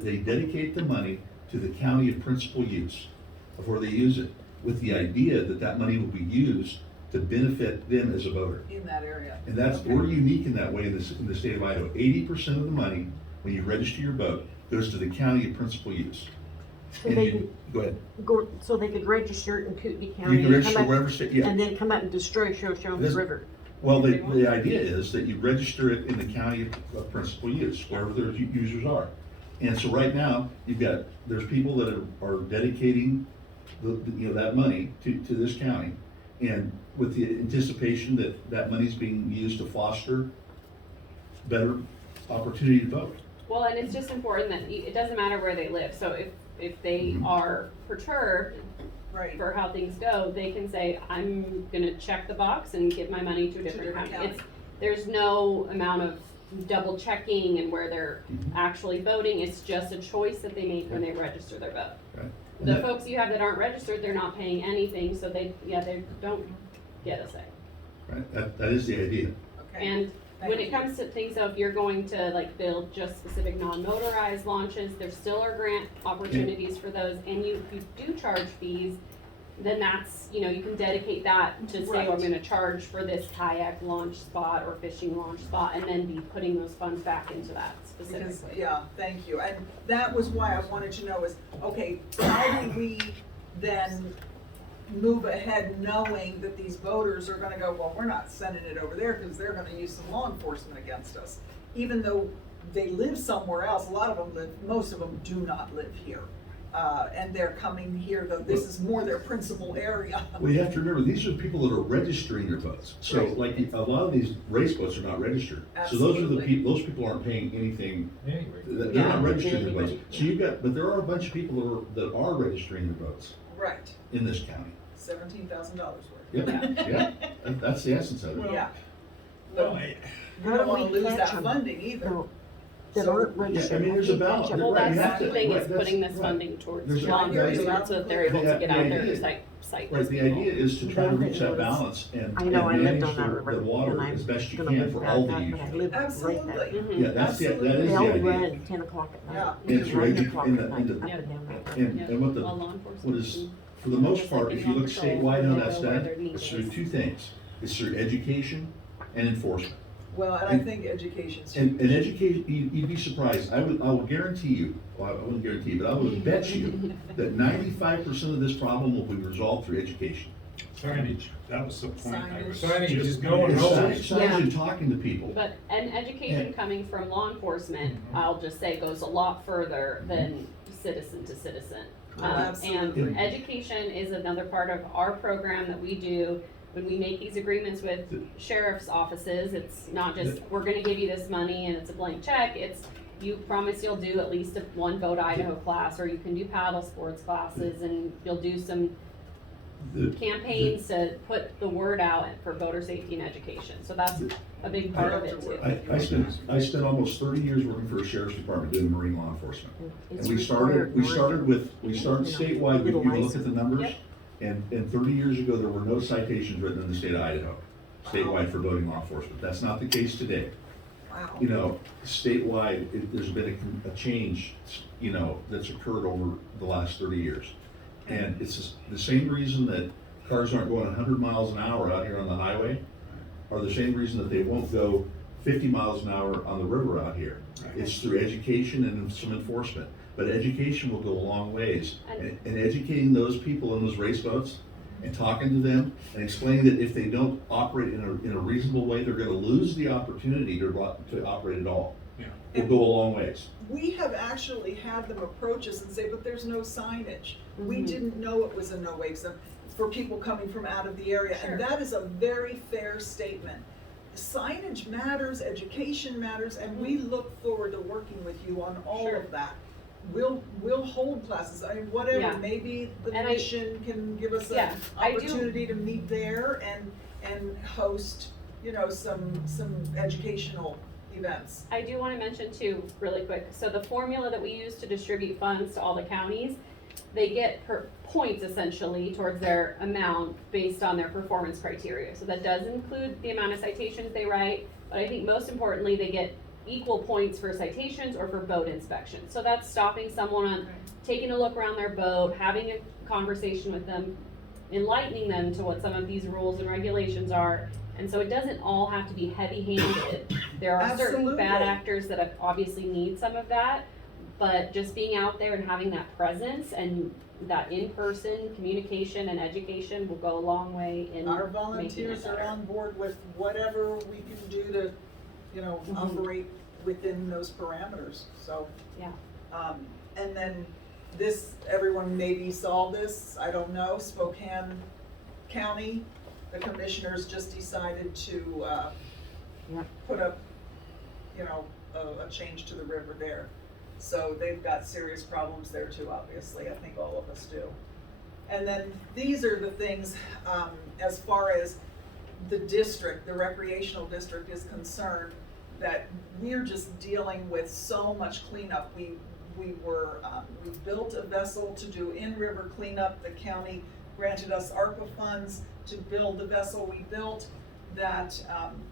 they dedicate the money to the county of principal use, of where they use it, with the idea that that money will be used to benefit them as a voter. In that area. And that's, Okay. we're unique in that way in the state of Idaho. 80% of the money, when you register your boat, goes to the county of principal use. So And they you- Go ahead. so they could register it in Kootenai County. You can and register come up- wherever state, yeah. And then come up and destroy Shoshone This- River. Well, the idea is that you register it in the county of principal use, wherever their users are. And so right now, there's people that are dedicating that money to this county. And with the anticipation that money's being used to foster better opportunity to vote. Well, and it's just important that it doesn't matter where they live, so if they are perturbed Right. for how things go, they can say, I'm gonna check the box and give my money to a different different county. county. There's no amount of double checking and where they're Mhm. actually voting, it's just a choice that they make when they register their vote. Right? And The that- folks you have that aren't registered, they're not paying anything, so they don't get a say. Right, that is the idea. Okay. And when Thank it you. comes to things, so if you're going to like build just specific non-motorized launches, there still are grant opportunities for those, and you do charge fees. then that's, you know, you can dedicate that to say, oh, I'm Right. gonna charge for this kayak launch spot or fishing launch spot, and then be putting those funds back into that Because, specifically. yeah, thank you, and that was why I wanted to know is, okay, how do we then move ahead knowing that these voters are gonna go, well, we're not sending it over there, cause they're gonna use some law enforcement against us. Even though they live somewhere else, a lot of them live, most of them do not live here. And they're coming here, though this is more their principal area. Well, you have to remember, these are people that are registering their boats. So Right. like, a lot of these race boats are not registered. So those are the Absolutely. people, those people aren't paying anything, Anyway, they're Yeah. not registering their boats. Right. So you've got, but there are a bunch of people that are registering their boats Right, in this county. $17,000 worth. Yep, yeah, that's the essence of it. Yeah, well, we How do don't wanna we lose catch that 'em? funding either. No, that So- aren't Yeah, registered. I mean, there's a balance. Well, Right, you that's have the to- thing, right, is that's- putting this right. funding towards There's a- law There is enforcement, so that they're able to The get out there idea- to cite Right, these the people. idea is to try to Don't reach that notice. balance and I know, I lived manage on that the river, water and I'm as best you gonna can live for back all the up, but I users. live right there. Absolutely. Mhm. Yeah, that is Absolutely. the They all idea. run at 10 o'clock at Yeah. night. It's Nine regu- o'clock in at the- night, in the- up and down that And, river. and what Well, law enforcement what is, can- for the most Just part, like if in you look patrol, statewide how they that's know where done, their need it's through is. two things. It's through education and enforcement. Well, and I think education's And huge. education, you'd be surprised, I will guarantee you, well, I wouldn't guarantee you, but I would bet you that 95% of this problem will be resolved through education. signage. That was the point I was Signage is just going gonna home. say. Signs and talking to people. But, and education Yeah. coming from law enforcement, Mhm. I'll just say, goes a lot further than citizen to citizen. Oh, absolutely. And education is another part of our program that we do. When we make these agreements with sheriff's offices, it's not just, we're gonna give you this money and it's a blank check, it's, you promise you'll do at least one Vote Idaho class, or you can do paddle sports classes, and you'll do some campaigns to put the word out for voter safety and education, so that's a big part of it too. I spent almost 30 years working for a sheriff's department doing marine law enforcement. It's And we required started statewide, you little can look at the license. numbers. Yep. And 30 years ago, there were no citations written in the state of Idaho, statewide for voting law enforcement. That's not the case today. Wow. You know, statewide, there's been a change, you know, that's occurred over the last 30 years. And it's the same reason that cars aren't going 100 miles an hour out here on the highway, are the same reason that they won't go 50 miles an hour on the river out here. It's through education and some enforcement. But education will go a long ways. And educating those people in those race boats and talking to them and explaining that if they don't operate in a reasonable way, they're gonna lose the opportunity to operate at all. Yeah. Will go a long ways. We have actually had them approach us and say, but there's no signage. We Mhm. didn't know it was a no-wake zone for people coming from out of the area, and Sure. that is a very fair statement. Signage matters, education matters, and we look forward to working with you on all Sure. of that. We'll hold classes, I mean, whatever, Yeah. maybe the And I- mission can give us an Yeah, I do- opportunity to meet there and host, you know, some educational events. I do wanna mention too, really quick, so the formula that we use to distribute funds to all the counties, they get points essentially towards their amount based on their performance criteria. So that does include the amount of citations they write, but I think most importantly, they get equal points for citations or for boat inspections. So that's stopping someone on, taking a look around their boat, having a conversation with them, enlightening them to what some of these rules and regulations are. And so it doesn't all have to be heavy-handed. There are certain Absolutely. bad actors that obviously need some of that, but just being out there and having that presence and that in-person communication and education will go a long way in Our making it volunteers are better. on board with whatever we can do to, you know, Mhm. operate within those parameters, so. Yeah. And then this, everyone maybe saw this, I don't know, Spokane County, the commissioners just decided to, Yep. put up, you know, a change to the river there. So they've got serious problems there too, obviously, I think all of us do. And then these are the things, as far as the district, the recreational district is concerned, that we're just dealing with so much cleanup. We built a vessel to do in-river cleanup. The county granted us ARPA funds to build the vessel we built that,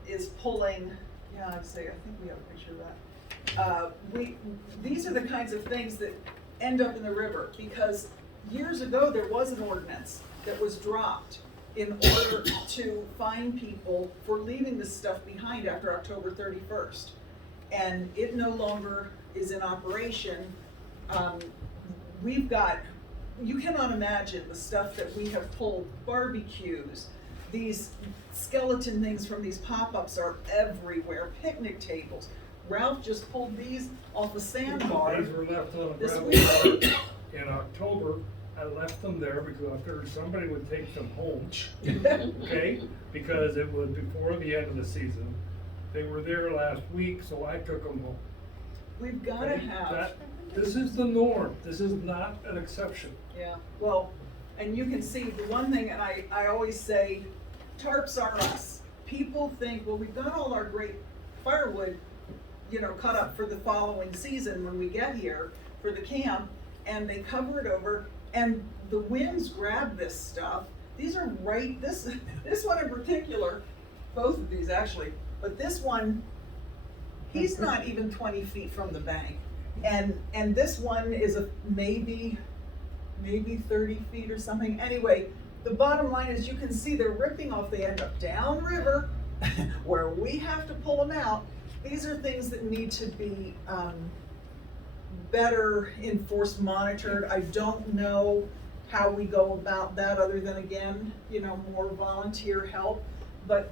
is pulling, yeah, I'd say, I think we have a picture of that. These are the kinds of things that end up in the river, because years ago, there was an ordinance that was dropped in order to fine people for leaving this stuff behind after October 31st. And it no longer is in operation. We've got, you cannot imagine the stuff that we have pulled, barbecues, these skeleton things from these pop-ups are everywhere, picnic tables. Ralph just pulled these off a sandbar These were left on a this gravel week. road in October. I left them there because I figured somebody would take them home, okay? Because it was before the end of the season. They were there last week, so I took them home. We've gotta okay? have, This is the norm. This is not an exception. yeah, well, and you can see the one thing, and I always say, tarps are us. People think, well, we've got all our great firewood, you know, cut up for the following season when we get here for the camp, and they cover it over, and the winds grab this stuff. These are right, this one in particular, both of these actually, but this one, he's not even 20 feet from the bank. And this one is maybe 30 feet or something. Anyway, the bottom line is you can see they're ripping off, they end up downriver where we have to pull them out. These are things that need to be better enforced, monitored. I don't know how we go about that other than, again, you know, more volunteer help. But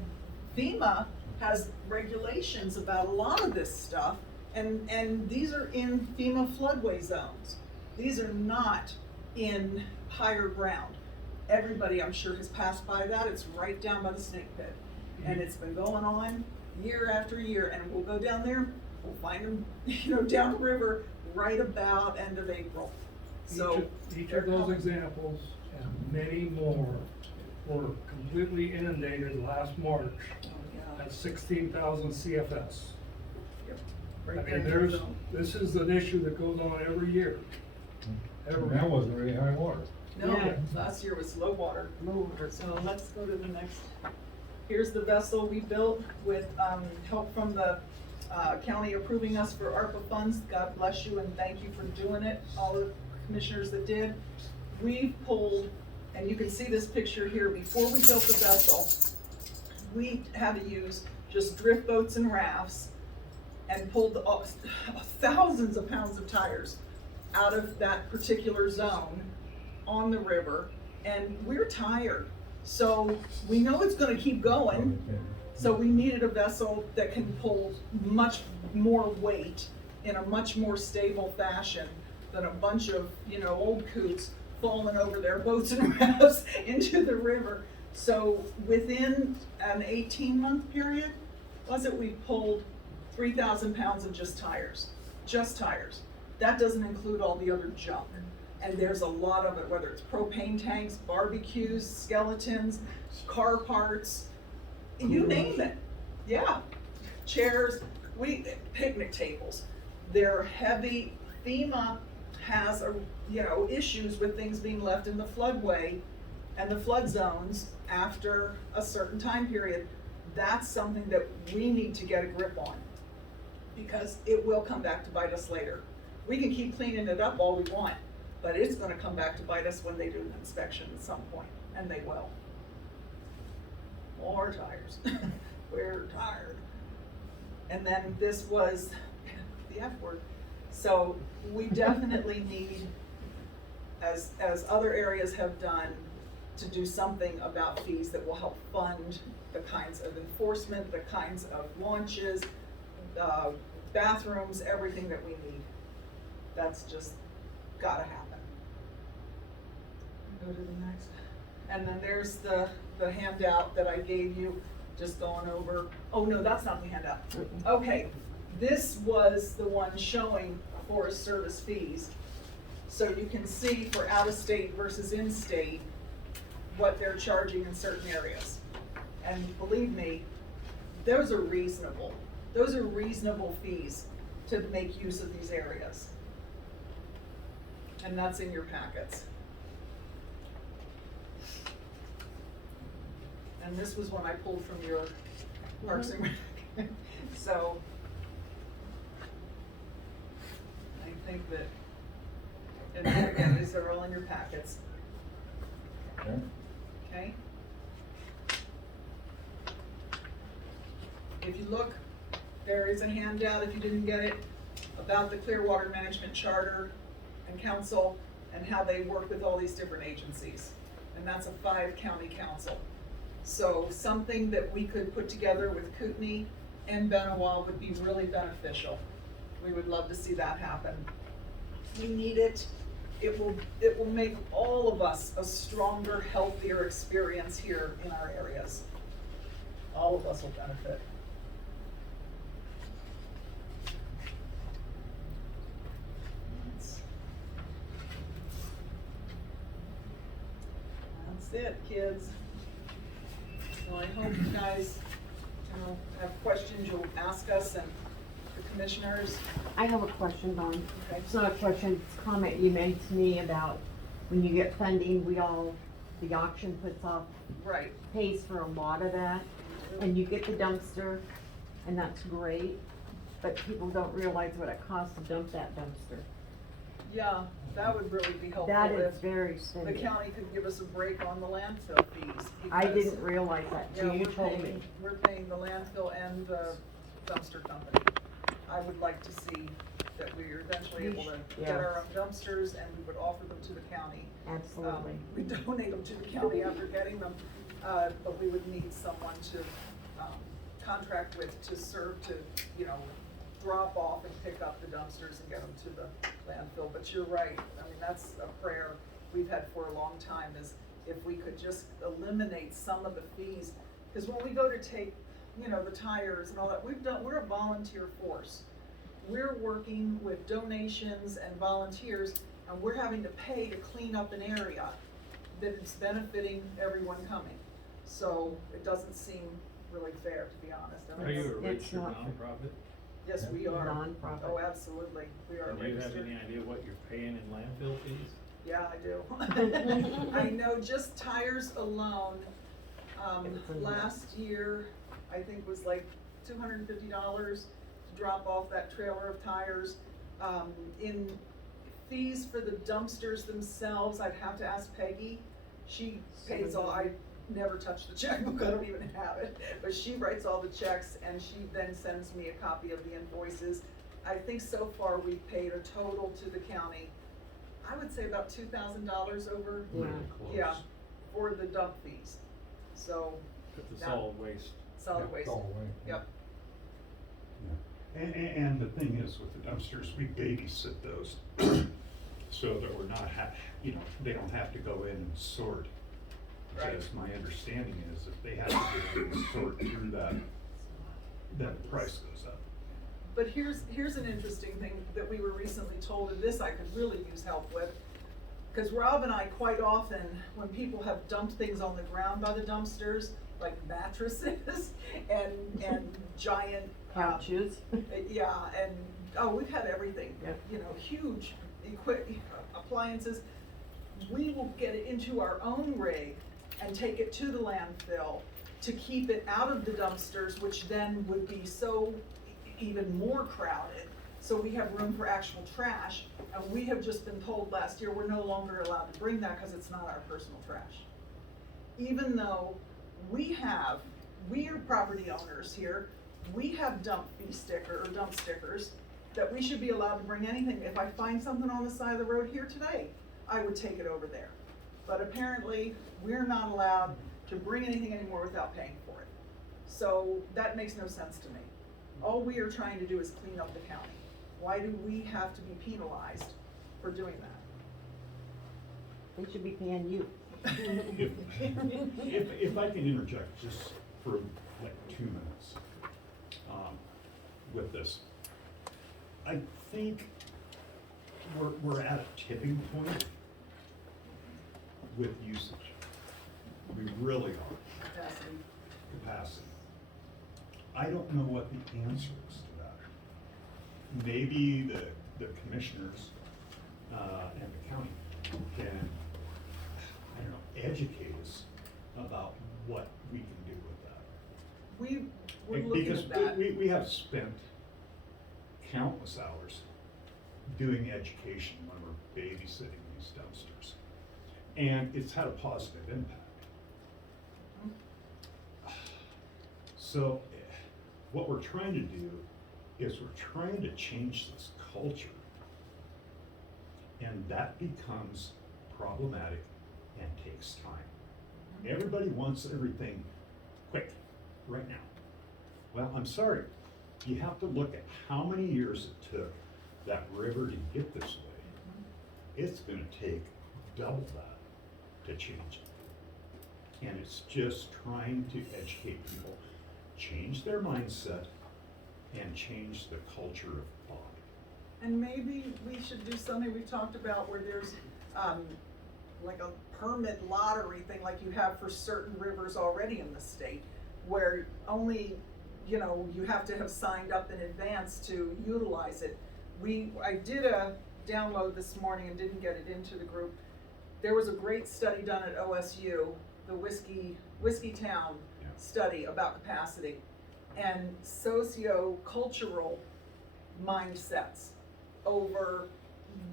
FEMA has regulations about a lot of this stuff, and these are in FEMA floodway zones. These are not in higher ground. Everybody, I'm sure, has passed by that. It's right down by the snake pit. And it's been going on year after year, and we'll go down there, we'll find them, you know, downriver right about end of April. So Each of those examples and many more were completely inundated last March at 16,000 CFS. Right I there mean, in the zone. this is an issue that goes on every year. And that wasn't really high water. No, Yeah. last year was low water. So let's go to the next. Here's the vessel we built with help from the county approving us for ARPA funds. God bless you and thank you for doing it, all the commissioners that did. We pulled, and you can see this picture here, before we built the vessel, we had to use just drift boats and rafts and pulled thousands of pounds of tires out of that particular zone on the river, and we're tired. So we know it's gonna keep going, so we needed a vessel that can pull much more weight in a much more stable fashion than a bunch of, you know, old coots falling over their boats and rafts into the river. So within an 18-month period, we pulled 3,000 pounds of just tires. That doesn't include all the other junk. And there's a lot of it, whether it's propane tanks, barbecues, skeletons, car parts, you name it. Yeah, chairs, picnic tables. They're heavy. FEMA has issues with things being left in the floodway and the flood zones after a certain time period. That's something that we need to get a grip on, because it will come back to bite us later. We can keep cleaning it up all we want, but it's gonna come back to bite us when they do an inspection at some point, and they will. More tires. We're tired. And then this was the F word. So we definitely need, as other areas have done, to do something about fees that will help fund the kinds of enforcement, the kinds of launches, bathrooms, everything that we need. That's just gotta happen. Go to the next. And then there's the handout that I gave you, just going over. Oh no, that's not the handout. Okay, this was the one showing Forest Service fees. So you can see for out-of-state versus in-state, what they're charging in certain areas. And believe me, those are reasonable. Those are reasonable fees to make use of these areas. And that's in your packets. And this was one I pulled from your Parks and Rec. So I think that And again, these are all in your packets, Okay. okay? If you look, there is a handout, if you didn't get it, about the Clearwater Management Charter and Council and how they work with all these different agencies. And that's a 5-county council. So something that we could put together with Kootenai and Benawal would be really beneficial. We would love to see that happen. We need it. It will make all of us a stronger, healthier experience here in our areas. All of us will benefit. That's it, kids. Well, I hope you guys, have questions, you'll ask us and the commissioners. I have a question, Dawn. Okay. It's not a question, it's a comment you made to me about when you get funding, the auction puts off, Right. pays for a lot of that, and you get the dumpster, and that's great, but people don't realize what it costs to dump that dumpster. Yeah, that would really be helpful That is if very the stingy. county could give us a break on the landfill fees. I because, didn't realize that yeah, till you we're told paying- me. We're paying the landfill and the dumpster company. I would like to see that we're eventually able to get Yeah. our own dumpsters and we would offer them to the county. Absolutely. We donate them to the county after getting them, but we would need someone to, contract with to serve, to, drop off and pick up the dumpsters and get them to the landfill. But you're right, I mean, that's a prayer we've had for a long time, is if we could just eliminate some of the fees. Cause when we go to take, the tires and all that, we're a volunteer force. We're working with donations and volunteers, and we're having to pay to clean up an area that is benefiting everyone coming. So it doesn't seem really fair, to be honest. I mean, Are you a It's registered not- nonprofit? Yes, we are. Nonprofit. Oh, absolutely, we are And do you have registered. any idea what you're paying in landfill fees? Yeah, I do. I know just tires alone, It's in there. last year, I think was like $250 to drop off that trailer of tires. In fees for the dumpsters themselves, I'd have to ask Peggy. She pays all, I never touch the checkbook, I don't even have it, but she writes all the checks and she then sends me a copy of the invoices. I think so far we've paid a total to the county, I would say about $2,000 over, Yeah. Really close. yeah, for the dump fees. So, With the That- solid waste. solid Yeah, waste, all the way. yep, And the thing is with the dumpsters, we babysit those, so that we're not they don't have to go in and sort. Right. Because my understanding is if they have to go in and sort through that, then the price goes up. but here's an interesting thing that we were recently told, and this I could really use help with. Cause Rob and I quite often, when people have dumped things on the ground by the dumpsters, like mattresses and giant. Couches. Yeah, and, we've had everything, Yep. huge appliances. We will get it into our own rig and take it to the landfill to keep it out of the dumpsters, which then would be so even more crowded. So we have room for actual trash, and we have just been told last year, we're no longer allowed to bring that because it's not our personal trash. Even though we are property owners here, we have dump stickers that we should be allowed to bring anything. If I find something on the side of the road here today, I would take it over there. But apparently, we're not allowed to bring anything anymore without paying for it. So that makes no sense to me. All we are trying to do is clean up the county. Why do we have to be penalized for doing that? They should be paying you. If I can interject just for like 2 minutes, with this. I think we're at a tipping point with usage. We really are. Capacity. I don't know what the answer is to that. Maybe the commissioners, and the county can, I don't know, educate us about what we can do with that. We're looking Because at that. we have spent countless hours doing education when we're babysitting these dumpsters. And it's had a positive impact. So what we're trying to do is we're trying to change this culture. And that becomes problematic and takes time. Everybody wants everything quick, right now. Well, I'm sorry, you have to look at how many years it took that river to get this way. It's gonna take double that to change it. And it's just trying to educate people, change their mindset, and change the culture of thought. And maybe we should do something we've talked about where there's, like a permit lottery thing like you have for certain rivers already in the state, where only, you know, you have to have signed up in advance to utilize it. I did a download this morning and didn't get it into the group. There was a great study done at OSU, the Whiskey Town study about capacity and socio-cultural mindsets over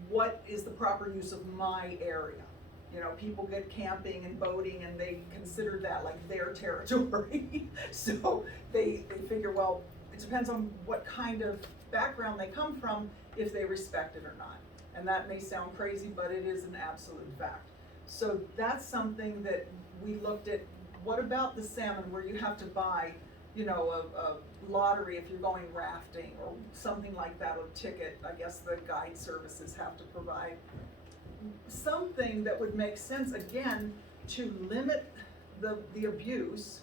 what is the proper use of my area. You know, people get camping and boating and they consider that like their territory. So they figure, well, it depends on what kind of background they come from if they respect it or not. And that may sound crazy, but it is an absolute fact. So that's something that we looked at. What about the salmon where you have to buy, you know, a lottery if you're going rafting or something like that, a ticket, I guess the guide services have to provide. Something that would make sense, again, to limit the abuse,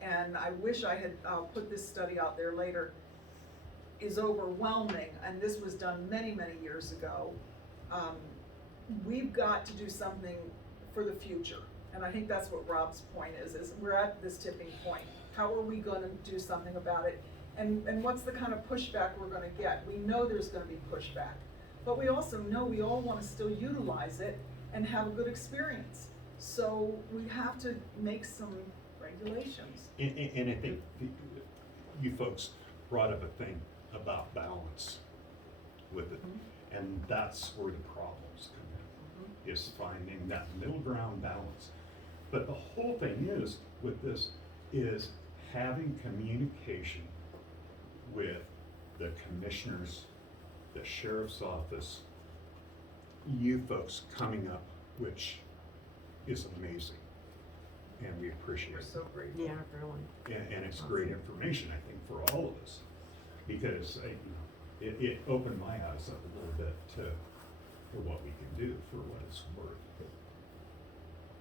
and I wish I had, I'll put this study out there later, is overwhelming, and this was done many, many years ago. We've got to do something for the future, and I think that's what Rob's point is we're at this tipping point. How are we gonna do something about it? And what's the kind of pushback we're gonna get? We know there's gonna be pushback, but we also know we all wanna still utilize it and have a good experience. So we have to make some regulations. And I think you folks brought up a thing about balance with it. And that's where the problems come in, is finding that middle ground balance. But the whole thing is, with this, is having communication with the commissioners, the sheriff's office, you folks coming up, which is amazing. And we appreciate We're it. so grateful. Yeah, really. And it's great information, I think, for all of us. Because, it opened my eyes up a little bit for what we can do, for what it's worth.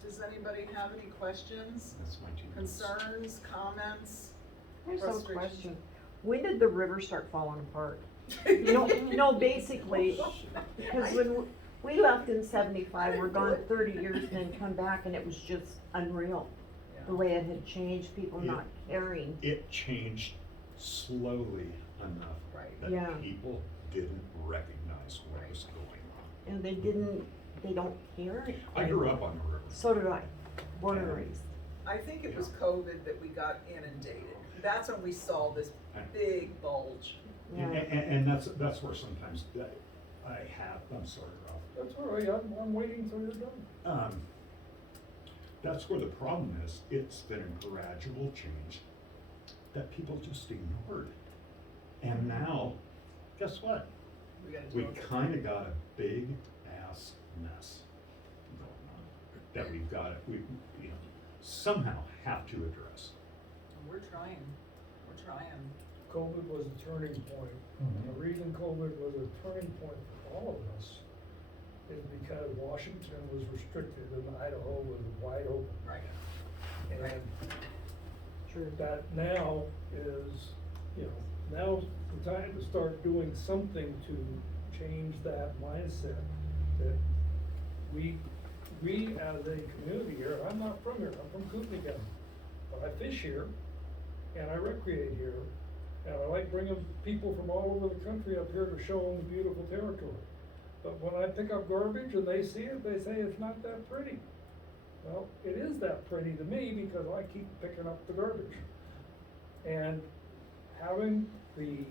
Does anybody have any questions, That's my 2 minutes. concerns, comments? Here's some Frustration. question. When did the river start falling apart? No, basically, because when we left in 75, we're gone 30 years and then come back and it was just unreal. The way it had changed, people not caring. It changed slowly enough Right. Yeah. that people didn't recognize what was going on. And they don't care. I grew up on the river. So did I, born and raised. I think it was COVID that we got inundated. That's when we saw this big bulge. Yeah. And that's where sometimes I'm sorry, Ralph. That's all right, I'm waiting till you're done. That's where the problem is. It's been a gradual change that people just ignored. And now, guess what? We gotta We do it. kinda got a big ass mess going on that we've got, we somehow have to address. We're trying. COVID was a turning point. The reason COVID was a turning point for all of us is because Washington was restricted and Idaho was wide open. Right. And True. that now is, now's the time to start doing something to change that mindset. That we as a community here, I'm not from here, I'm from Kootenai County, but I fish here and I recreate here. And I like bringing people from all over the country up here to show them the beautiful territory. But when I pick up garbage and they see it, they say it's not that pretty. Well, it is that pretty to me because I keep picking up the garbage. And having the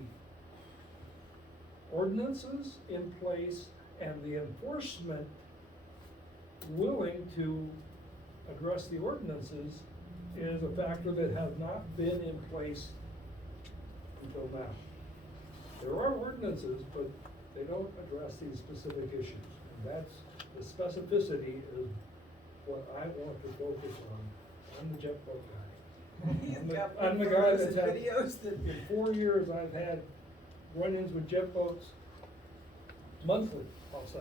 ordinances in place and the enforcement willing to address the ordinances is a factor that has not been in place until now. There are ordinances, but they don't address these specific issues. And that's, the specificity is what I want to focus on. I'm the jet boat guy. He's I'm the- got I'm the guy photos that's and had, videos that. in 4 years, I've had run-ins with jet boats monthly, I'll say.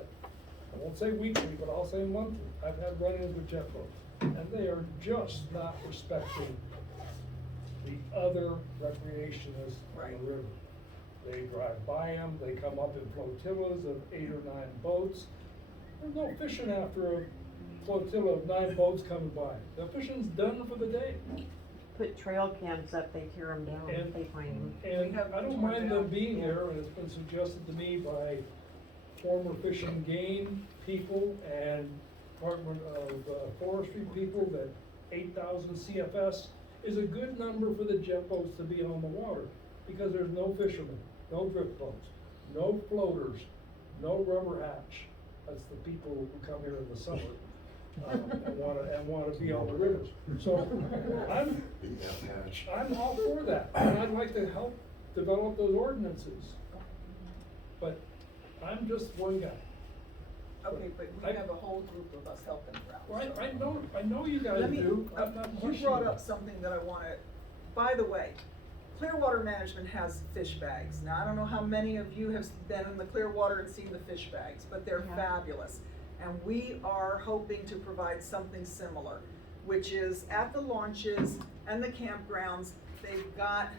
I won't say weekly, but I'll say monthly. I've had run-ins with jet boats, and they are just not respecting the other recreationists on the river. They drive by them, they come up in flotillas of 8 or 9 boats. There's no fishing after a flotilla of 9 boats coming by. The fishing's done for the day. Put trail cams up, they tear them down if And- they find them. And We have I don't torn mind them down. being there, and it's been suggested to me by former Fish and Game people and Department of Forestry people that 8,000 CFS is a good number for the jet boats to be on the water, because there's no fishermen, no drift boats, no floaters, no rubber hatch. That's the people who come here in the summer, and wanna be on the rivers. So, I'm all for that, and I'd like to help develop those ordinances. But I'm just one guy. Okay, but we have a whole group of us helping around. Well, I know you guys Let me, do. I'm not you questioning brought it. up something that I wanna, by the way, Clearwater Management has fish bags. Now, I don't know how many of you have been in the Clearwater and seen the fish bags, but they're Yeah. fabulous. And we are hoping to provide something similar, which is at the launches and the campgrounds, they've got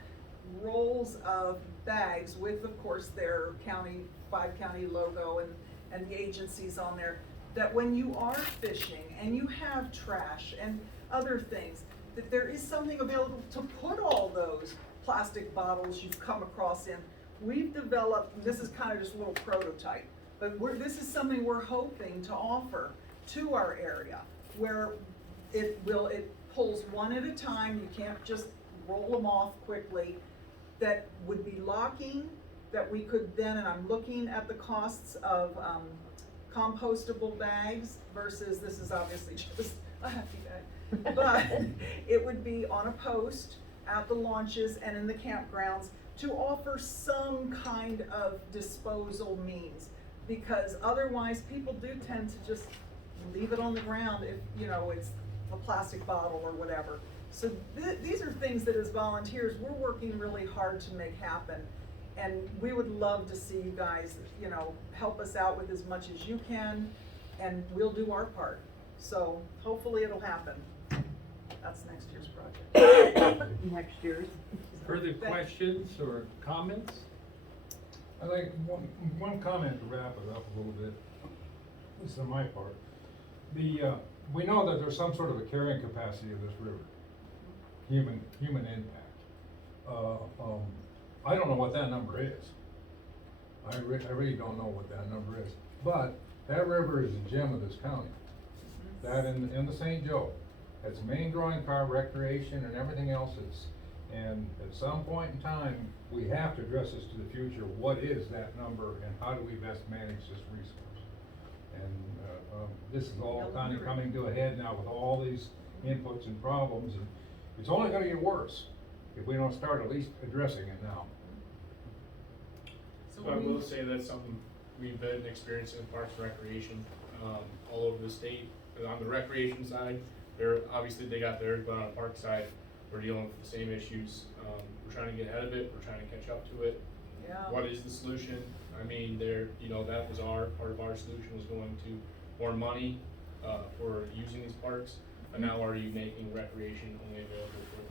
rolls of bags with, of course, their county, 5-county logo and the agencies on there, that when you are fishing and you have trash and other things, that there is something available to put all those plastic bottles you've come across in. We've developed, this is kind of just a little prototype, but this is something we're hoping to offer to our area, where it pulls one at a time, you can't just roll them off quickly, that would be locking, that we could then, and I'm looking at the costs of compostable bags versus, this is obviously just a happy bag, but it would be on a post at the launches and in the campgrounds to offer some kind of disposal means, because otherwise people do tend to just leave it on the ground if, you know, it's a plastic bottle or whatever. So these are things that as volunteers, we're working really hard to make happen. And we would love to see you guys, you know, help us out with as much as you can, and we'll do our part. So hopefully it'll happen. That's next year's project. Next year's. Further questions or comments? I like one comment to wrap it up a little bit. This is on my part. We know that there's some sort of a carrying capacity of this river, human impact. I don't know what that number is. I really don't know what that number is. But that river is a gem of this county. That in the St. Joe, it's main drawing car recreation and everything else is. And at some point in time, we have to address this to the future. What is that number and how do we best manage this resource? And this is all kind of coming to a head now with all these inputs and problems, and it's only gonna get worse if we don't start at least addressing it now. So I will say that's something we've been experiencing in Parks and Recreation, all over the state. And on the recreation side, obviously they got theirs, but on the park side, we're dealing with the same issues. We're trying to get ahead of it, we're trying to catch up to it. Yeah. What is the solution? I mean, that was part of our solution was going to more money, for using these parks. But now are you making recreation only available for the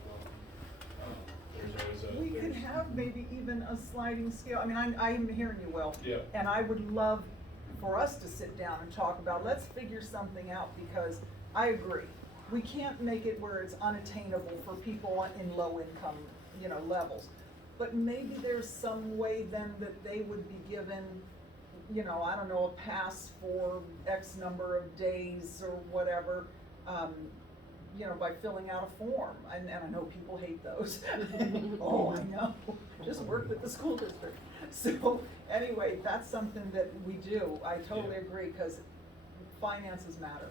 there's always a. We could have maybe even a sliding scale. I mean, I'm hearing you, Will. Yeah. And I would love for us to sit down and talk about, let's figure something out, because I agree. We can't make it where it's unattainable for people in low income, you know, levels. But maybe there's some way then that they would be given, you know, I don't know, a pass for X number of days or whatever, you know, by filling out a form. And I know people hate those. Oh, I know. Just work with the school district. So, anyway, that's something that we do, I totally Yeah. agree, cause finances matter,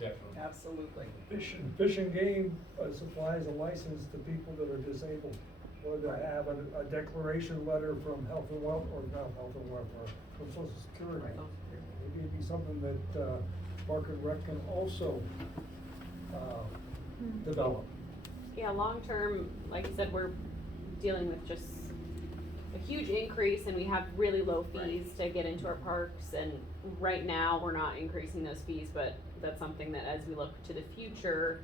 Definitely. absolutely. Fish and Game supplies a license to people that are disabled. Or that have a declaration letter from Health and Welfare, or not Health and Welfare, from Social Security. Right. Maybe it'd be something that, Park and Rec can also, develop. Yeah, long-term, like you said, we're dealing with just a huge increase and we have really low fees to get into our parks, and right now, we're not increasing those fees, but that's something that as we look to the future,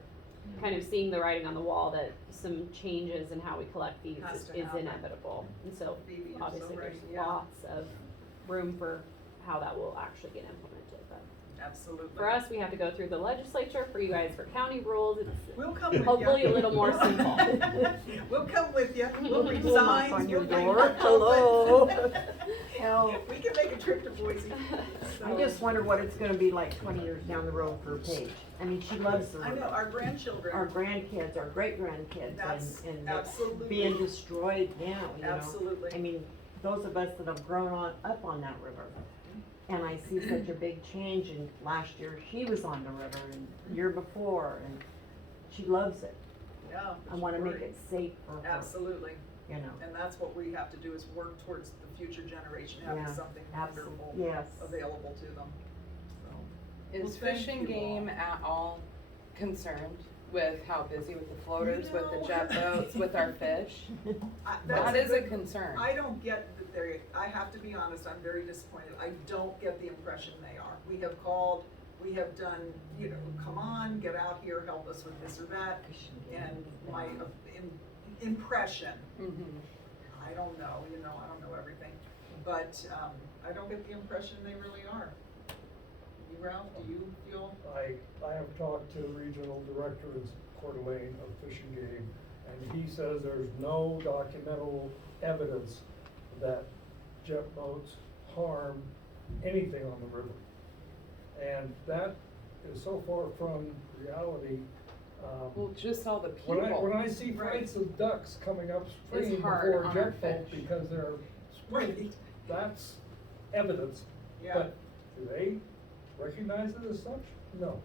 kind of seeing the writing on the wall that some changes in how we collect fees Has to is happen. inevitable. And so, Phoebe, you're so obviously, right, there's yeah. lots of room for how that will actually get implemented, but. Absolutely. For us, we have to go through the legislature, for you guys for county rules, it's We'll come with you. hopefully a little more simple. We'll come with you, we'll We'll read knock signs, on your we'll bring door. you Hello. We can make a trip to Boise. I just wonder what it's gonna be like 20 years down the road for Paige. I mean, she loves the I know, river. our grandchildren. Our grandkids, our great-grandkids, That's and it's absolutely. being destroyed now, you know? Absolutely. I mean, those of us that have grown up on that river, and I see such a big change, and last year she was on the river, and the year before, and she loves it. Yeah. I wanna make it safe for her, Absolutely, you know? and that's what we have to do, is work towards the future generation, having Yeah, something absolutely. wonderful Yes. available to them, so. Is Well, thank Fish and you Game all. at all concerned with how busy with the floaters, with know- the jet boats, with our fish? That's That is a good- concern. I don't get that they, I have to be honest, I'm very disappointed, I don't get the impression they are. We have called, we have done, you know, come on, get out here, help us with this or that, and my impression, Mhm. I don't know, you know, I don't know everything, but, I don't get the impression they really are. You, Ralph, do you feel? I have talked to the regional director in Coeur d'Alene of Fish and Game, and he says there's no documentable evidence that jet boats harm anything on the river. And that is so far from reality. Well, just all the people. When I see flights of ducks coming upstream It's hard before a on our jet boat fish. because they're Right. sprayed, that's evidence. Yeah. But do they recognize it as such? No.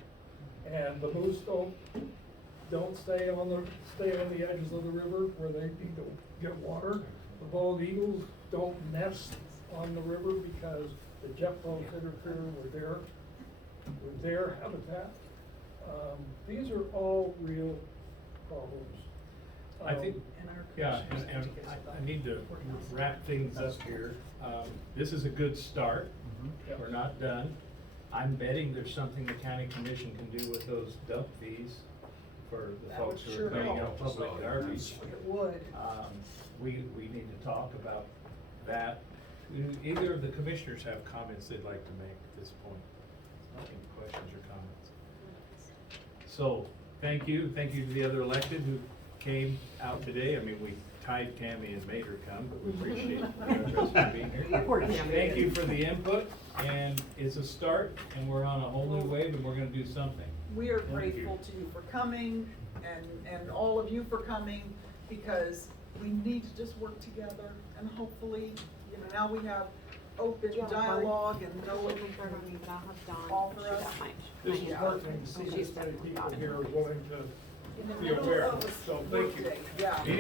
And the moose don't stay on the edges of the river where they need to get water. The bald eagles don't nest on the river because the jet boats interfere with their habitat. These are all real problems. I think, And our yeah, commissioners and need to get I need to wrap things up here. This is a good start. Yep. We're not done. I'm betting there's something the county commission can do with those dump fees for the That folks would who sure are cleaning help. out public garbage. It would. We need to talk about that. Either of the commissioners have comments they'd like to make at this point? Any questions or comments? So, thank you to the other elected who came out today. I mean, we tied Cammy and made her come, but we appreciate your interest in being here. Poor Cammy. Thank you for the input, and it's a start, and we're on a whole new wave, and we're gonna do something. We are Thank you. grateful to you for coming and all of you for coming, because we need to just work together, and hopefully, you know, now we have open Do you have a card? dialogue and no one But I'll have Dawn All for shoot us? out my. This is Yeah. heartening to see She's this many definitely people got it. here willing to in the be middle aware. of a So thank you. workday, yeah. Meeting